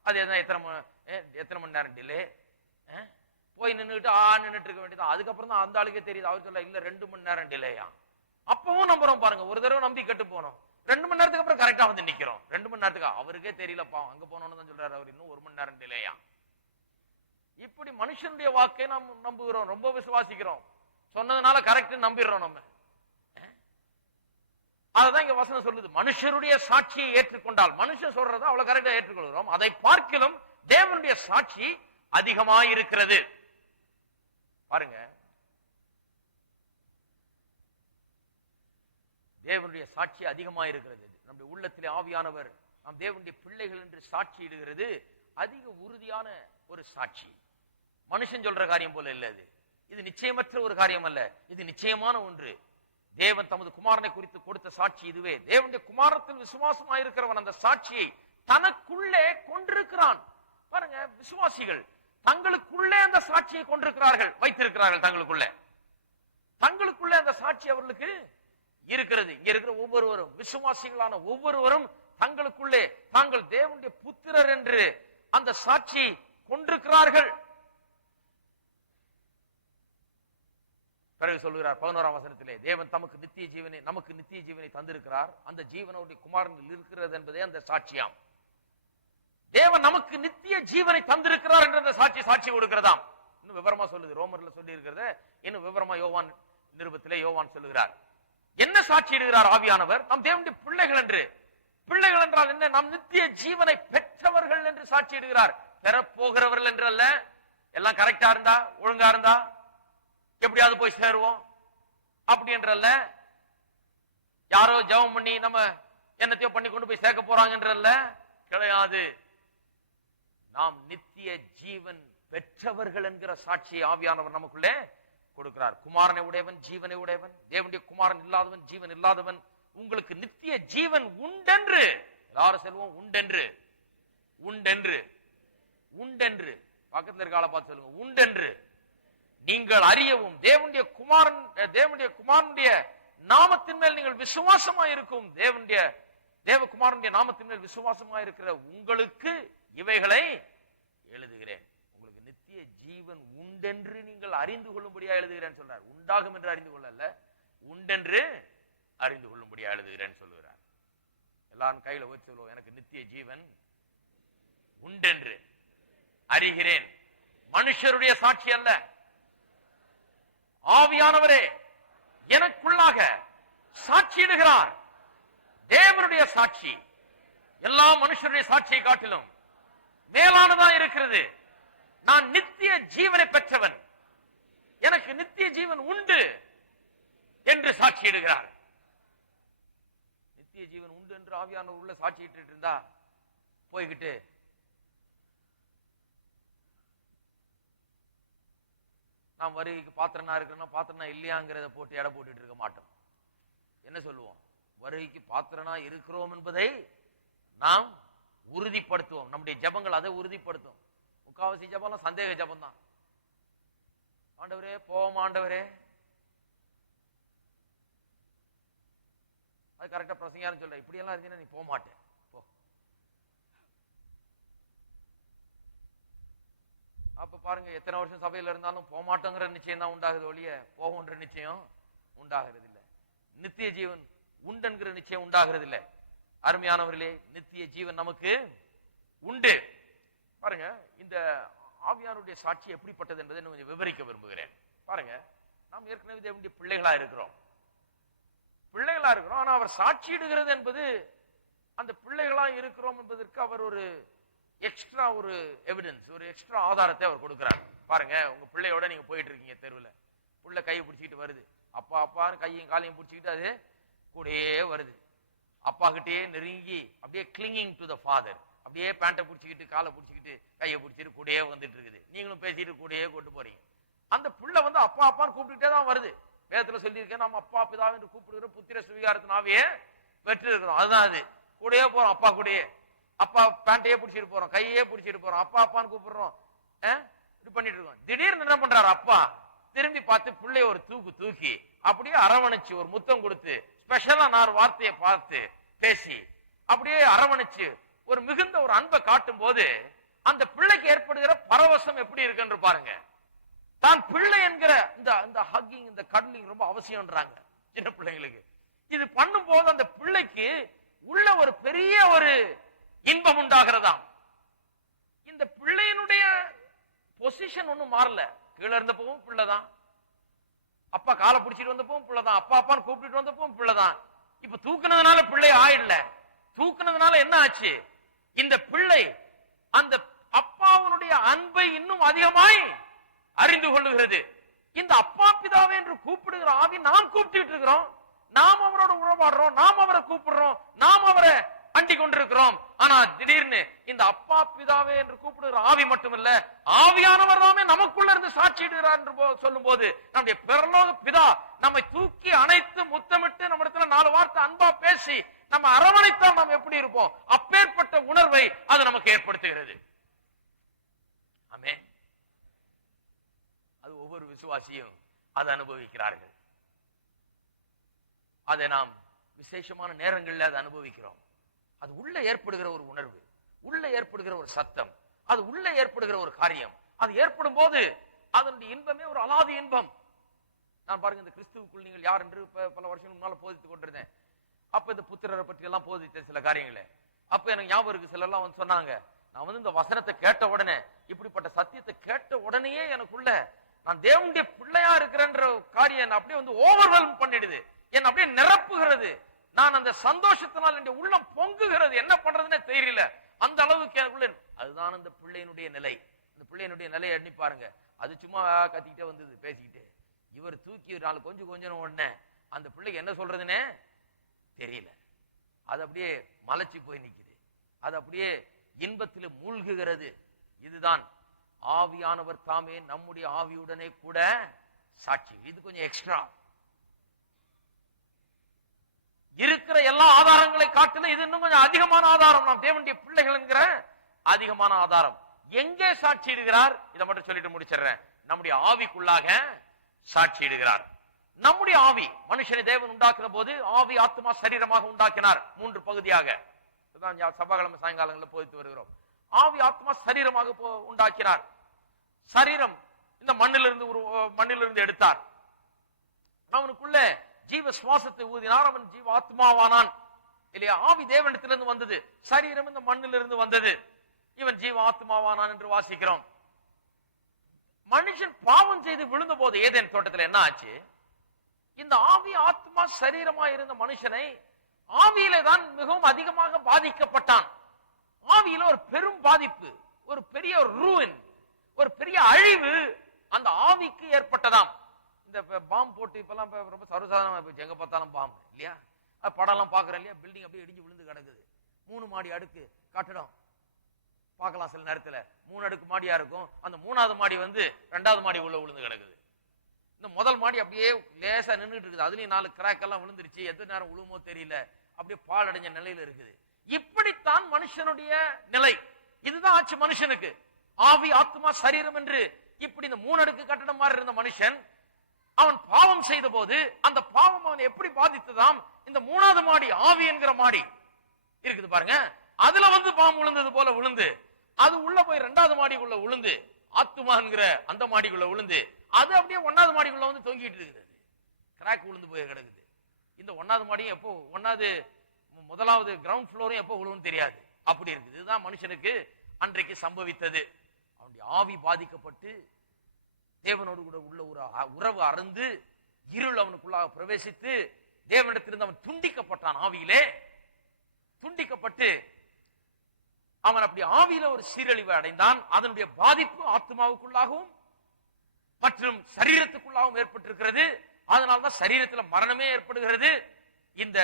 அது எத்தனை மணி நேரம் டிலே, போய் நின்றுட்டு நின்றுட்டு இருக்க வேண்டியதான். அதுக்கப்புறம் தான் அந்த ஆளுக்கே தெரியுது. அவர் சொல்ல இல்ல 2 மணி நேரம் டிலேயா. அப்பவும் நம்புறோம் பாருங்க. ஒரு தடவை நம்பி கட்டு போனோம், 2 மணி நேரத்துக்கு அப்புறம் கரெக்டா வந்து நிக்கிறோம். 2 மணி நேரத்துக்கு அவருக்கே தெரியலப்பா, அங்க போனோம்னு தான் சொல்றாரு அவர், இன்னும் 1 மணி நேரம் டிலேயா. இப்படி மனுஷனுடைய வாக்கை நாம் நம்புகிறோம், ரொம்ப விசுவாசிக்கிறோம், சொன்னதுனால கரெக்ட் நம்பிடுறோம் நம்ம. அதுதான் இங்க வசனம் சொல்லுது. மனுஷருடைய சாட்சியை ஏற்றுக்கொண்டால், மனுஷன் சொல்றதை அவ்வளவு கரெக்டா ஏற்றுக்கொள்கிறோம், அதை பார்க்கிலும் தேவனுடைய சாட்சி அதிகமாயிருக்கிறது. பாருங்க, தேவனுடைய சாட்சி அதிகமாயிருக்கிறது. நம்முடைய உள்ளத்திலே ஆவியானவர் நாம் தேவனுடைய பிள்ளைகள் என்று சாட்சி இடுகிறது. அதிக உறுதியான ஒரு சாட்சி. மனுஷன் சொல்ற காரியம் போல இல்ல. இது நிச்சயமற்ற ஒரு காரியம் அல்ல, இது நிச்சயமான ஒன்று. தேவன் தமது குமாரனை குறித்து கொடுத்த சாட்சி இதுவே. தேவனுடைய குமாரத்தில் விசுவாசமாயிருக்கிறவன் அந்த சாட்சியை தனக்குள்ளே கொண்டிருக்கிறான். பாருங்க, விசுவாசிகள் தங்களுக்குள்ளே அந்த சாட்சியை கொண்டிருக்கிறார்கள், வைத்திருக்கிறார்கள். தங்களுக்குள்ளே அந்த சாட்சி அவர்களுக்கு இருக்கிறது. இங்க இருக்கிற ஒவ்வொருவரும், விசுவாசிகளான ஒவ்வொருவரும் தங்களுக்குள்ளே தாங்கள் தேவனுடைய புத்திரர் என்று அந்த சாட்சி கொண்டிருக்கிறார்கள். பிறகு சொல்லுகிறார் 11ஆம் வசனத்திலே, தேவன் நமக்கு நித்திய ஜீவனை தந்திருக்கிறார், அந்த ஜீவனுடைய குமாரனில் இருக்கிறது என்பதே அந்த சாட்சியாம். தேவன் நமக்கு நித்திய ஜீவனை தந்திருக்கிறார் என்ற அந்த சாட்சி கொடுக்கிறதாம். இன்னும் விவரமா சொல்லுது, ரோமர்ல சொல்லி இருக்கிறத இன்னும் விவரமா யோவான் நிருபத்திலே யோவான் சொல்லுகிறார். என்ன சாட்சி இடுகிறார் ஆவியானவர்? நாம் தேவனுடைய பிள்ளைகள் என்று. பிள்ளைகள் என்றால் என்ன? நாம் நித்திய ஜீவனை பெற்றவர்கள் என்று சாட்சி இடுகிறார். பெறப்போகிறவர்கள் என்று அல்ல. எல்லாம் கரெக்டா இருந்தா, ஒழுங்கா இருந்தா எப்படியாவது போய் சேருவோம் அப்படி என்றல்ல. யாரோ ஜெபம் பண்ணி நம்ம என்னத்தையோ பண்ணி கொண்டு போய் சேர்க்க போறாங்க என்றல்ல. கிடையாது. நாம் நித்திய ஜீவன் பெற்றவர்கள் என்கிற சாட்சியை ஆவியானவர் நமக்குள்ளே கொடுக்கிறார். குமாரனை உடையவன் ஜீவனை உடையவன், தேவனுடைய குமாரன் இல்லாதவன் ஜீவன் இல்லாதவன். உங்களுக்கு நித்திய ஜீவன் உண்டென்று எல்லாரும் சொல்லுவோம். உண்டென்று, உண்டென்று, உண்டென்று. பக்கத்தில் இருக்க ஆளை பார்த்து சொல்லுங்க, உண்டென்று நீங்கள் அறியவும் தேவனுடைய குமாரனுடைய நாமத்தின் மேல் நீங்கள் விசுவாசமா இருக்கும். தேவகுமாரனுடைய நாமத்தின் மேல் விசுவாசமா இருக்கிற உங்களுக்கு இவைகளை எழுதுகிறேன். உங்களுக்கு நித்திய ஜீவன் உண்டென்று நீங்கள் அறிந்து கொள்ளும்படியா எழுதுகிறேன் சொல்றார். உண்டாகும் என்று அறிந்து கொள்ளல, உண்டென்று அறிந்து கொள்ளும்படியா எழுதுகிறேன் சொல்லுகிறார். எல்லாரும் கையில வச்சு சொல்லுவோம், எனக்கு நித்திய ஜீவன் உண்டென்று அறிகிறேன். மனுஷருடைய சாட்சி அல்ல, ஆவியானவரே எனக்குள்ளாக சாட்சியிடுகிறார். தேவனுடைய சாட்சி எல்லா மனுஷருடைய சாட்சியை காட்டிலும் மேலானதா இருக்கிறது. நான் நித்திய ஜீவனை பெற்றவன், எனக்கு நித்திய ஜீவன் உண்டு என்று சாட்சியிடுகிறார். நித்திய ஜீவன் உண்டு என்று ஆவியானவர் உள்ள சாட்சியிட்டு இருந்தா போய்கிட்டு நாம் வருகைக்கு பாத்திரனா இருக்கணும் பாத்திரனா இல்லையாங்கிறத போட்டு எடை போட்டுட்டு இருக்க மாட்டோம். என்ன சொல்லுவோம்? வருகைக்கு பாத்திரனா இருக்கிறோம் என்பதை நாம் உறுதிப்படுத்துவோம். நம்முடைய ஜபங்கள் அதை உறுதிப்படுத்தும். முக்காவாசி ஜபம்லாம் சந்தேக ஜபம் தான். ஆண்டவரே போவோம், ஆண்டவரே அது கரெக்டா பிரசங்கியாரும் சொல்ற, இப்படி எல்லாம் இருந்தீங்கன்னா நீ போக மாட்டேன் போ. அப்ப பாருங்க, எத்தனை வருஷம் சபையில இருந்தாலும் போக மாட்டோங்கிற நிச்சயம் தான் உண்டாகுது ஒழிய போவோன்ற நிச்சயம் உண்டாகிறது இல்லை. நித்திய ஜீவன் உண்டுங்கிற நிச்சயம் உண்டாகிறது இல்லை. அருமையானவர்களே, நித்திய ஜீவன் நமக்கு உண்டு. பாருங்க, இந்த ஆவியானுடைய சாட்சி எப்படிப்பட்டது என்பதை கொஞ்சம் விவரிக்க விரும்புகிறேன். பாருங்க, நாம் ஏற்கனவே தேவனுடைய பிள்ளைகளா இருக்கிறோம். ஆனா அவர் சாட்சியிடுகிறது என்பது அந்த பிள்ளைகளா இருக்கிறோம் என்பதற்கு அவர் ஒரு எக்ஸ்ட்ரா ஒரு எவிடன்ஸ், ஒரு எக்ஸ்ட்ரா ஆதாரத்தை அவர் கொடுக்கிறார். பாருங்க, உங்க பிள்ளையோட நீங்க போயிட்டு இருக்கீங்க தெருவில், புள்ள கையை பிடிச்சிக்கிட்டு வருது, அப்பா அப்பான்னு கையும் காலையும் பிடிச்சிக்கிட்டு அது கூடயே வருது. அப்பா கிட்டே நெருங்கி அப்படியே கிளிங்கிங் டு த ஃபாதர், அப்படியே பேண்டை பிடிச்சிக்கிட்டு காலை பிடிச்சிக்கிட்டு கையை பிடிச்சிட்டு கூடயே வந்துட்டு இருக்குது. நீங்களும் பேசிட்டு கூடயே கொண்டு போறீங்க. அந்த புள்ள வந்து அப்பா அப்பான்னு கூப்பிட்டுட்டே தான் வருது. வேதத்துல சொல்லியிருக்கேன், நம்ம அப்பா பிதா என்று கூப்பிடுகிற புத்திர சுவிகாரத்தின் ஆவியை பெற்று இருக்கிறோம். அதுதான் அது. கூடயே போறோம், அப்பா கூடயே. அப்பா பேண்டையே பிடிச்சிட்டு போறோம், கையே பிடிச்சிட்டு போறோம், அப்பா அப்பான்னு கூப்பிடுறோம், இப்படி பண்ணிட்டு இருக்கோம். திடீர்னு என்ன பண்றாரு அப்பா, திரும்பி பார்த்து பிள்ளைய ஒரு தூக்கி அப்படியே அரவணைச்சு ஒரு முத்தம் கொடுத்து, ஸ்பெஷலா 4 வார்த்தையை பார்த்து பேசி அப்படியே அரவணைச்சு ஒரு மிகுந்த ஒரு அன்பை காட்டும் போது அந்த பிள்ளைக்கு ஏற்படுகிற பரவசம் எப்படி இருக்குன்னு பாருங்க. தான் பிள்ளை என்கிற இந்த ஹக்கிங், இந்த கடலிங் ரொம்ப அவசியம்ன்றாங்க சின்ன பிள்ளைங்களுக்கு. இது பண்ணும் போது அந்த பிள்ளைக்கு உள்ள ஒரு பெரிய ஒரு இன்பம் உண்டாகிறதாம். இந்த பிள்ளையினுடைய பொசிஷன் ஒண்ணும் மாறல. கீழே இருந்தப்பவும் பிள்ளைதான், அப்பா காலை பிடிச்சிட்டு வந்தப்பவும் பிள்ளைதான், அப்பா அப்பான்னு கூப்பிட்டு வந்தப்பவும் பிள்ளைதான். இப்ப தூக்குனதுனால பிள்ளை ஆயிடல. தூக்குனதுனால என்ன ஆச்சு? இந்த பிள்ளை அந்த அப்பாவுடைய அன்பை இன்னும் அதிகமாய் அறிந்து கொள்ளுகிறது. இந்த அப்பா பிதாவே என்று கூப்பிடுகிற ஆவி நாம் கூப்பிட்டு இருக்கிறோம், நாம் அவரோட உறவாடுறோம், நாம் அவரை கூப்பிடுறோம், நாம் அவரை அண்டி கொண்டிருக்கிறோம். ஆனா திடீர்னு இந்த அப்பா பிதாவே என்று கூப்பிடுகிற ஆவி மட்டுமல்ல, ஆவியானவர் தாமே நமக்குள்ள இருந்து சாட்சியிடுகிறார் என்று சொல்லும் போது நம்முடைய பரலோக பிதா நம்மை தூக்கி அணைத்து முத்தமிட்டு நம்ம இடத்துல 4 வார்த்தை அன்பா பேசி நம்ம அரவணைத்தால் நாம் எப்படி இருப்போம்? அப்பேற்பட்ட உணர்வை அது நமக்கு ஏற்படுத்துகிறது. ஆமென். அது ஒவ்வொரு விசுவாசியும் அதை அனுபவிக்கிறார்கள். அதை நாம் விசேஷமான நேரங்களில் அதை அனுபவிக்கிறோம். அது உள்ள ஏற்படுகிற ஒரு உணர்வு, உள்ள ஏற்படுகிற ஒரு சத்தம், அது உள்ள ஏற்படுகிற ஒரு காரியம். அது ஏற்படும் போது அதனுடைய இன்பமே ஒரு அலாதி இன்பம். நான் பாருங்க, இந்த கிறிஸ்துவுக்குள் நீங்கள் யார் என்று பல வருஷங்களுக்கு முன்னால போதித்துக் கொண்டிருந்தேன். அப்ப இந்த புத்திரரை பற்றி எல்லாம் போதித்த சில காரியங்களை அப்ப எனக்கு ஞாபகம் இருக்கு. சிலர்லாம் வந்து சொன்னாங்க, நான் வந்து இந்த வசனத்தை கேட்ட உடனே, இப்படிப்பட்ட சத்தியத்தை கேட்ட உடனேயே எனக்குள்ள நான் தேவனுடைய பிள்ளையா இருக்கிறேன்ற காரியம் அப்படியே வந்து ஓவர்வெல்ம் பண்ணிடுது, என்ன அப்படியே நிரப்புகிறது. நான் அந்த சந்தோஷத்தினால் என்னுடைய உள்ளம் பொங்குகிறது. என்ன பண்றதுன்னே தெரியல, அந்த அளவுக்கு எனக்குள்ள. அதுதான் அந்த பிள்ளையினுடைய நிலை. அந்த பிள்ளையினுடைய நிலையை எண்ணி பாருங்க. அது சும்மா கத்திக்கிட்டே வந்தது பேசிக்கிட்டு. இவர் தூக்கி 4 கொஞ்சம் உடனே அந்த பிள்ளைக்கு என்ன சொல்றதுன்னே தெரியல. அது அப்படியே மலைச்சு போய் நிக்குது. அது அப்படியே இன்பத்தில் மூழ்குகிறது. இதுதான் ஆவியானவர் தாமே நம்முடைய ஆவியுடனே கூட சாட்சி. இது கொஞ்சம் எக்ஸ்ட்ரா. இருக்கிற எல்லா ஆதாரங்களை காட்டிலும் இது இன்னும் கொஞ்சம் அதிகமான ஆதாரம். நாம் தேவனுடைய பிள்ளைகள் என்கிற அதிகமான ஆதாரம். எங்கே சாட்சியிடுகிறார்? இதை மட்டும் சொல்லிட்டு முடிச்சிடுறேன். நம்முடைய ஆவிக்குள்ளாக சாட்சியிடுகிறார். நம்முடைய ஆவி, மனுஷனை தேவன் உண்டாக்குற போது ஆவி, ஆத்மா, சரீரமாக உண்டாக்கினார். 3 பகுதியாக. சபாகிழமை சாயங்காலங்களில் போதித்து வருகிறோம். ஆவி, ஆத்மா, சரீரமாக உண்டாக்கினார். சரீரம் இந்த மண்ணிலிருந்து எடுத்தார். அவனுக்குள்ள ஜீவ சுவாசத்தை ஊதினார். அவன் ஜீவ ஆத்மாவானான் இல்லையா? ஆவி தேவனிடத்திலிருந்து வந்தது, சரீரம் இந்த மண்ணிலிருந்து வந்தது. இவன் ஜீவ ஆத்மாவானான் என்று வாசிக்கிறோம். மனுஷன் பாவம் செய்து விழுந்த போது ஏதேன் தோட்டத்தில் என்ன ஆச்சு? இந்த ஆவி, ஆத்மா, சரீரமா இருந்த மனுஷனை ஆவியிலே தான் மிகவும் அதிகமாக பாதிக்கப்பட்டான். ஆவியில ஒரு பெரும் பாதிப்பு, ஒரு பெரிய ரூயின், ஒரு பெரிய அழிவு அந்த ஆவிக்கு ஏற்பட்டதாம். இந்த பாம்பு போட்டு இப்பெல்லாம் ரொம்ப சர்வசாதாரணமா போச்சு. எங்க பார்த்தாலும் பாம்பு இல்லையா? படம் எல்லாம் பாக்குறேன் இல்லையா? பில்டிங் அப்படியே இடிஞ்சு விழுந்து கிடக்குது. 3 மாடி அடுக்கு கட்டடம் பார்க்கலாம். சில நேரத்துல 3 அடுக்கு மாடியா இருக்கும். அந்த 3வது மாடி 2வது மாடி உள்ள விழுந்து கிடக்குது. இந்த முதல் மாடி அப்படியே லேசா நின்றுட்டு இருக்குது. அதுலயும் 4 கிராக் எல்லாம் விழுந்துருச்சு. எத்தனை நேரம் விழுமோ தெரியல. அப்படியே பால் அடைஞ்ச நிலையில இருக்குது. இப்படித்தான் மனுஷனுடைய நிலை. இதுதான் ஆச்சு மனுஷனுக்கு. ஆவி, ஆத்மா, சரீரம் என்று இப்படி இந்த 3 அடுக்கு கட்டடம் மாதிரி இருந்த மனுஷன் அவன் பாவம் செய்த போது அந்த பாவம் அவன் எப்படி பாதித்ததாம்? இந்த 3வது மாடி, ஆவி என்கிற மாடி இருக்குது பாருங்க, அதுல பாம்பு விழுந்தது போல விழுந்து, அது உள்ள போய் 2வது மாடிக்குள்ள விழுந்து, ஆத்துமா என்கிற அந்த மாடிக்குள்ள விழுந்து, அது அப்படியே 1வது மாடிக்குள்ள தொங்கிட்டு இருக்குது. கிராக் விழுந்து போய் கிடக்குது. இந்த 1வது மாடியும் எப்போ, 1வது கிரவுண்ட் ஃப்ளோரும் எப்போ விழுவும் தெரியாது. அப்படி இருக்குது. இதுதான் மனுஷனுக்கு அன்றைக்கு சம்பவித்தது. அவனுடைய ஆவி பாதிக்கப்பட்டு தேவனோடு கூட உள்ள ஒரு உறவு அருந்து இருள் அவனுக்குள்ளாக பிரவேசித்து தேவனிடத்திலிருந்து அவன் துண்டிக்கப்பட்டான். ஆவியிலே துண்டிக்கப்பட்டு அவன் அப்படி ஆவியில ஒரு சீரழிவு அடைந்தான். அதனுடைய பாதிப்பு ஆத்மாவுக்குள்ளாகவும் மற்றும் சரீரத்துக்குள்ளாகவும் ஏற்பட்டிருக்கிறது. அதனால்தான் சரீரத்தில் மரணமே ஏற்படுகிறது. இந்த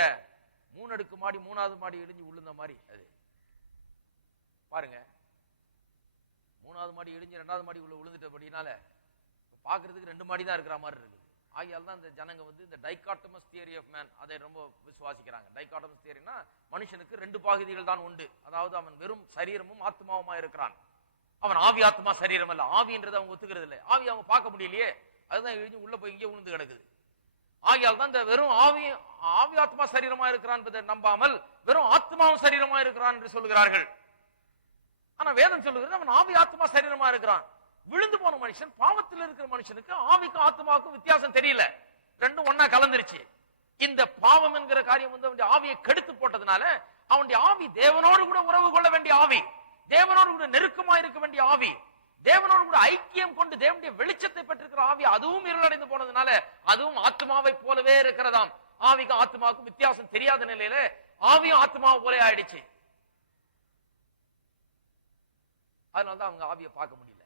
3 அடுக்கு மாடி 3வது மாடி இடிஞ்சு விழுந்த மாதிரி அது பாருங்க. 3வது மாடி இடிஞ்சு 2வது மாடி உள்ள விழுந்துட்டபடினால பாக்குறதுக்கு 2 மாடி தான் இருக்கிற மாதிரி இருக்குது. ஆகியால் தான் இந்த ஜனங்க இந்த டைகாட்டமஸ் தியரி ஆஃப் மேன் அதை ரொம்ப விசுவாசிக்கிறாங்க. டைகாட்டமஸ் தியரினா மனுஷனுக்கு 2 பகுதிகள் தான் உண்டு. அதாவது அவன் வெறும் சரீரமும் ஆத்மாவுமா இருக்கிறான். அவன் ஆவி, ஆத்மா, சரீரம் அல்ல. ஆவின்றது அவங்க ஒத்துக்கிறது இல்லை. ஆவி அவங்க பார்க்க முடியலையே, அதுதான் இழிஞ்சு உள்ள போய் இங்கே விழுந்து கிடக்குது. ஆகியால் தான் இந்த வெறும் ஆவி, ஆத்மா, சரீரமா இருக்கிறான் என்பதை நம்பாமல் வெறும் ஆத்மாவும் சரீரமா இருக்கிறான் என்று சொல்லுகிறார்கள். ஆனா வேதம் சொல்லுகிறது அவன் ஆவி, ஆத்மா, சரீரமா இருக்கிறான். விழுந்து போன மனுஷன், பாவத்தில் இருக்கிற மனுஷனுக்கு ஆவிக்கும் ஆத்மாவுக்கும் வித்தியாசம் தெரியல. 2 ஒண்ணா கலந்துருச்சு. இந்த பாவம் என்கிற காரியம் அவனுடைய ஆவியை கெடுத்து போட்டதுனால அவனுடைய ஆவி தேவனோடு கூட உறவு கொள்ள வேண்டிய ஆவி, தேவனோடு கூட நெருக்கமா இருக்க வேண்டிய ஆவி, தேவனோடு கூட ஐக்கியம் கொண்டு தேவனுடைய வெளிச்சத்தை பெற்றிருக்கிற ஆவி, அதுவும் இருளடைந்து போனதுனால அதுவும் ஆத்மாவை போலவே இருக்கிறதாம். ஆவிக்கும் ஆத்மாவுக்கும் வித்தியாசம் தெரியாத நிலையில ஆவியும் ஆத்மாவை போல ஆயிடுச்சு. அதனாலதான் அவங்க ஆவியை பார்க்க முடியல.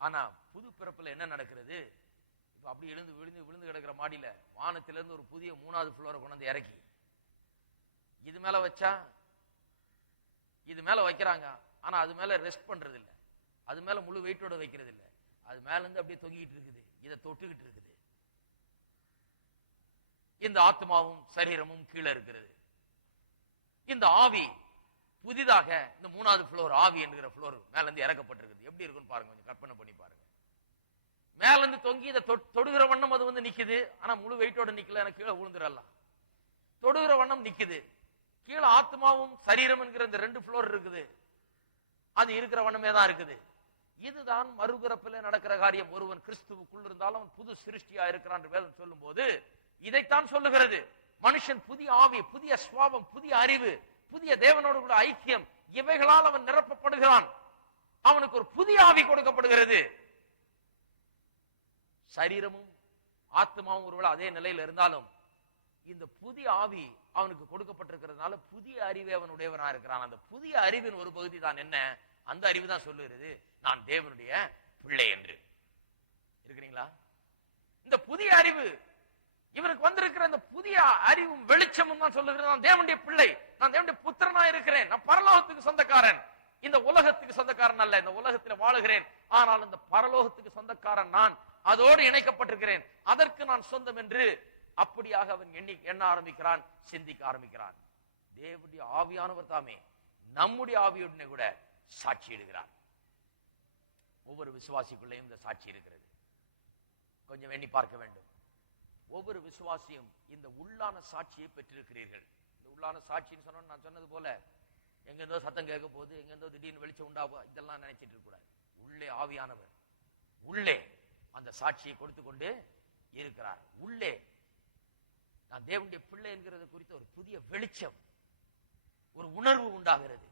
ஆனா புது பிறப்புல என்ன நடக்கிறது? இப்ப அப்படி விழுந்து கிடக்கிற மாடியில வானத்திலிருந்து ஒரு புதிய 3வது ஃப்ளோரை கொண்டு இறக்கி இது மேல வச்சா, இது மேல வைக்கிறாங்க. ஆனா அது மேல ரெஸ்ட் பண்றது இல்லை, அது மேல முழு வெயிட்டோட வைக்கிறது இல்லை. அது மேல இருந்து அப்படியே தொங்கிட்டு இருக்குது, இதை தொட்டுக்கிட்டு இருக்குது. இந்த ஆத்மாவும் சரீரமும் கீழே இருக்கிறது. இந்த ஆவி புதிதாக இந்த 3வது ஃப்ளோர், ஆவி என்கிற ஃப்ளோர் மேல இருந்து இறக்கப்பட்டிருக்குது. எப்படி இருக்குன்னு பாருங்க, கொஞ்சம் கற்பனை பண்ணி பாருங்க. மேல இருந்து தொங்கி இதை தொடுகிற வண்ணம் அது நிக்குது. ஆனா முழு வெயிட்டோட நிக்கல, எனக்கு கீழே விழுந்துடலாம். தொடுகிற வண்ணம் நிக்குது. கீழே ஆத்மாவும் சரீரம் என்கிற இந்த 2 ஃப்ளோர் இருக்குது. அது இருக்கிற வண்ணமே தான் இருக்குது. இதுதான் மறுபிறப்பில் நடக்கிற காரியம். ஒருவன் கிறிஸ்துவுக்குள் இருந்தாலும் அவன் புது சிருஷ்டியா இருக்கிறான் என்று வேதம் சொல்லும் போது இதைத்தான் சொல்லுகிறது. மனுஷன் புதிய ஆவி, புதிய சுவாபம், புதிய அறிவு, புதிய தேவனோடு கூட ஐக்கியம், இவைகளால் அவன் நிரப்பப்படுகிறான். அவனுக்கு ஒரு புதிய ஆவி கொடுக்கப்படுகிறது. சரீரமும் ஆத்மாவும் ஒருவேளை அதே நிலையில் இருந்தாலும் இந்த புதிய ஆவி அவனுக்கு கொடுக்கப்பட்டிருக்கிறதுனால புதிய அறிவை அவனுடையவனா இருக்கிறான். அந்த புதிய அறிவின் ஒரு பகுதி தான் என்ன? அந்த அறிவு தான் சொல்லுகிறது நான் தேவனுடைய பிள்ளை என்று. இருக்கிறீங்களா? இந்த புதிய அறிவு இவனுக்கு வந்திருக்கிற இந்த புதிய அறிவும் வெளிச்சமும் தான் சொல்லுகிறது, நான் தேவனுடைய பிள்ளை, நான் தேவனுடைய புத்திரனா இருக்கிறேன், நான் பரலோகத்துக்கு சொந்தக்காரன், இந்த உலகத்துக்கு சொந்தக்காரன் அல்ல. இந்த உலகத்தில் வாழுகிறேன், ஆனால் இந்த பரலோகத்துக்கு சொந்தக்காரன் நான், அதோடு இணைக்கப்பட்டிருக்கிறேன், அதற்கு நான் சொந்தம் என்று அப்படியாக அவன் எண்ண ஆரம்பிக்கிறான், சிந்திக்க ஆரம்பிக்கிறான். தேவனுடைய ஆவியானவர் தாமே நம்முடைய ஆவியுடனே கூட சாட்சியிடுகிறார். ஒவ்வொரு விசுவாசிக்குள்ளேயும் இந்த சாட்சி இருக்கிறது. கொஞ்சம் எண்ணி பார்க்க வேண்டும். ஒவ்வொரு விசுவாசியும் இந்த உள்ளான சாட்சியை பெற்றிருக்கிறீர்கள். இந்த உள்ளான சாட்சின்னு சொன்ன, நான் சொன்னது போல எங்கேருந்தோ சத்தம் கேட்க போது, எங்கேருந்தோ திடீர்னு வெளிச்சம் உண்டாகும், இதெல்லாம் நினைச்சிட்டு இருக்க கூடாது. உள்ளே ஆவியானவர் உள்ளே அந்த சாட்சியை கொடுத்து கொண்டு இருக்கிறார். உள்ளே நான் தேவனுடைய பிள்ளை என்கிறது குறித்த ஒரு புதிய வெளிச்சம், ஒரு உணர்வு உண்டாகிறது.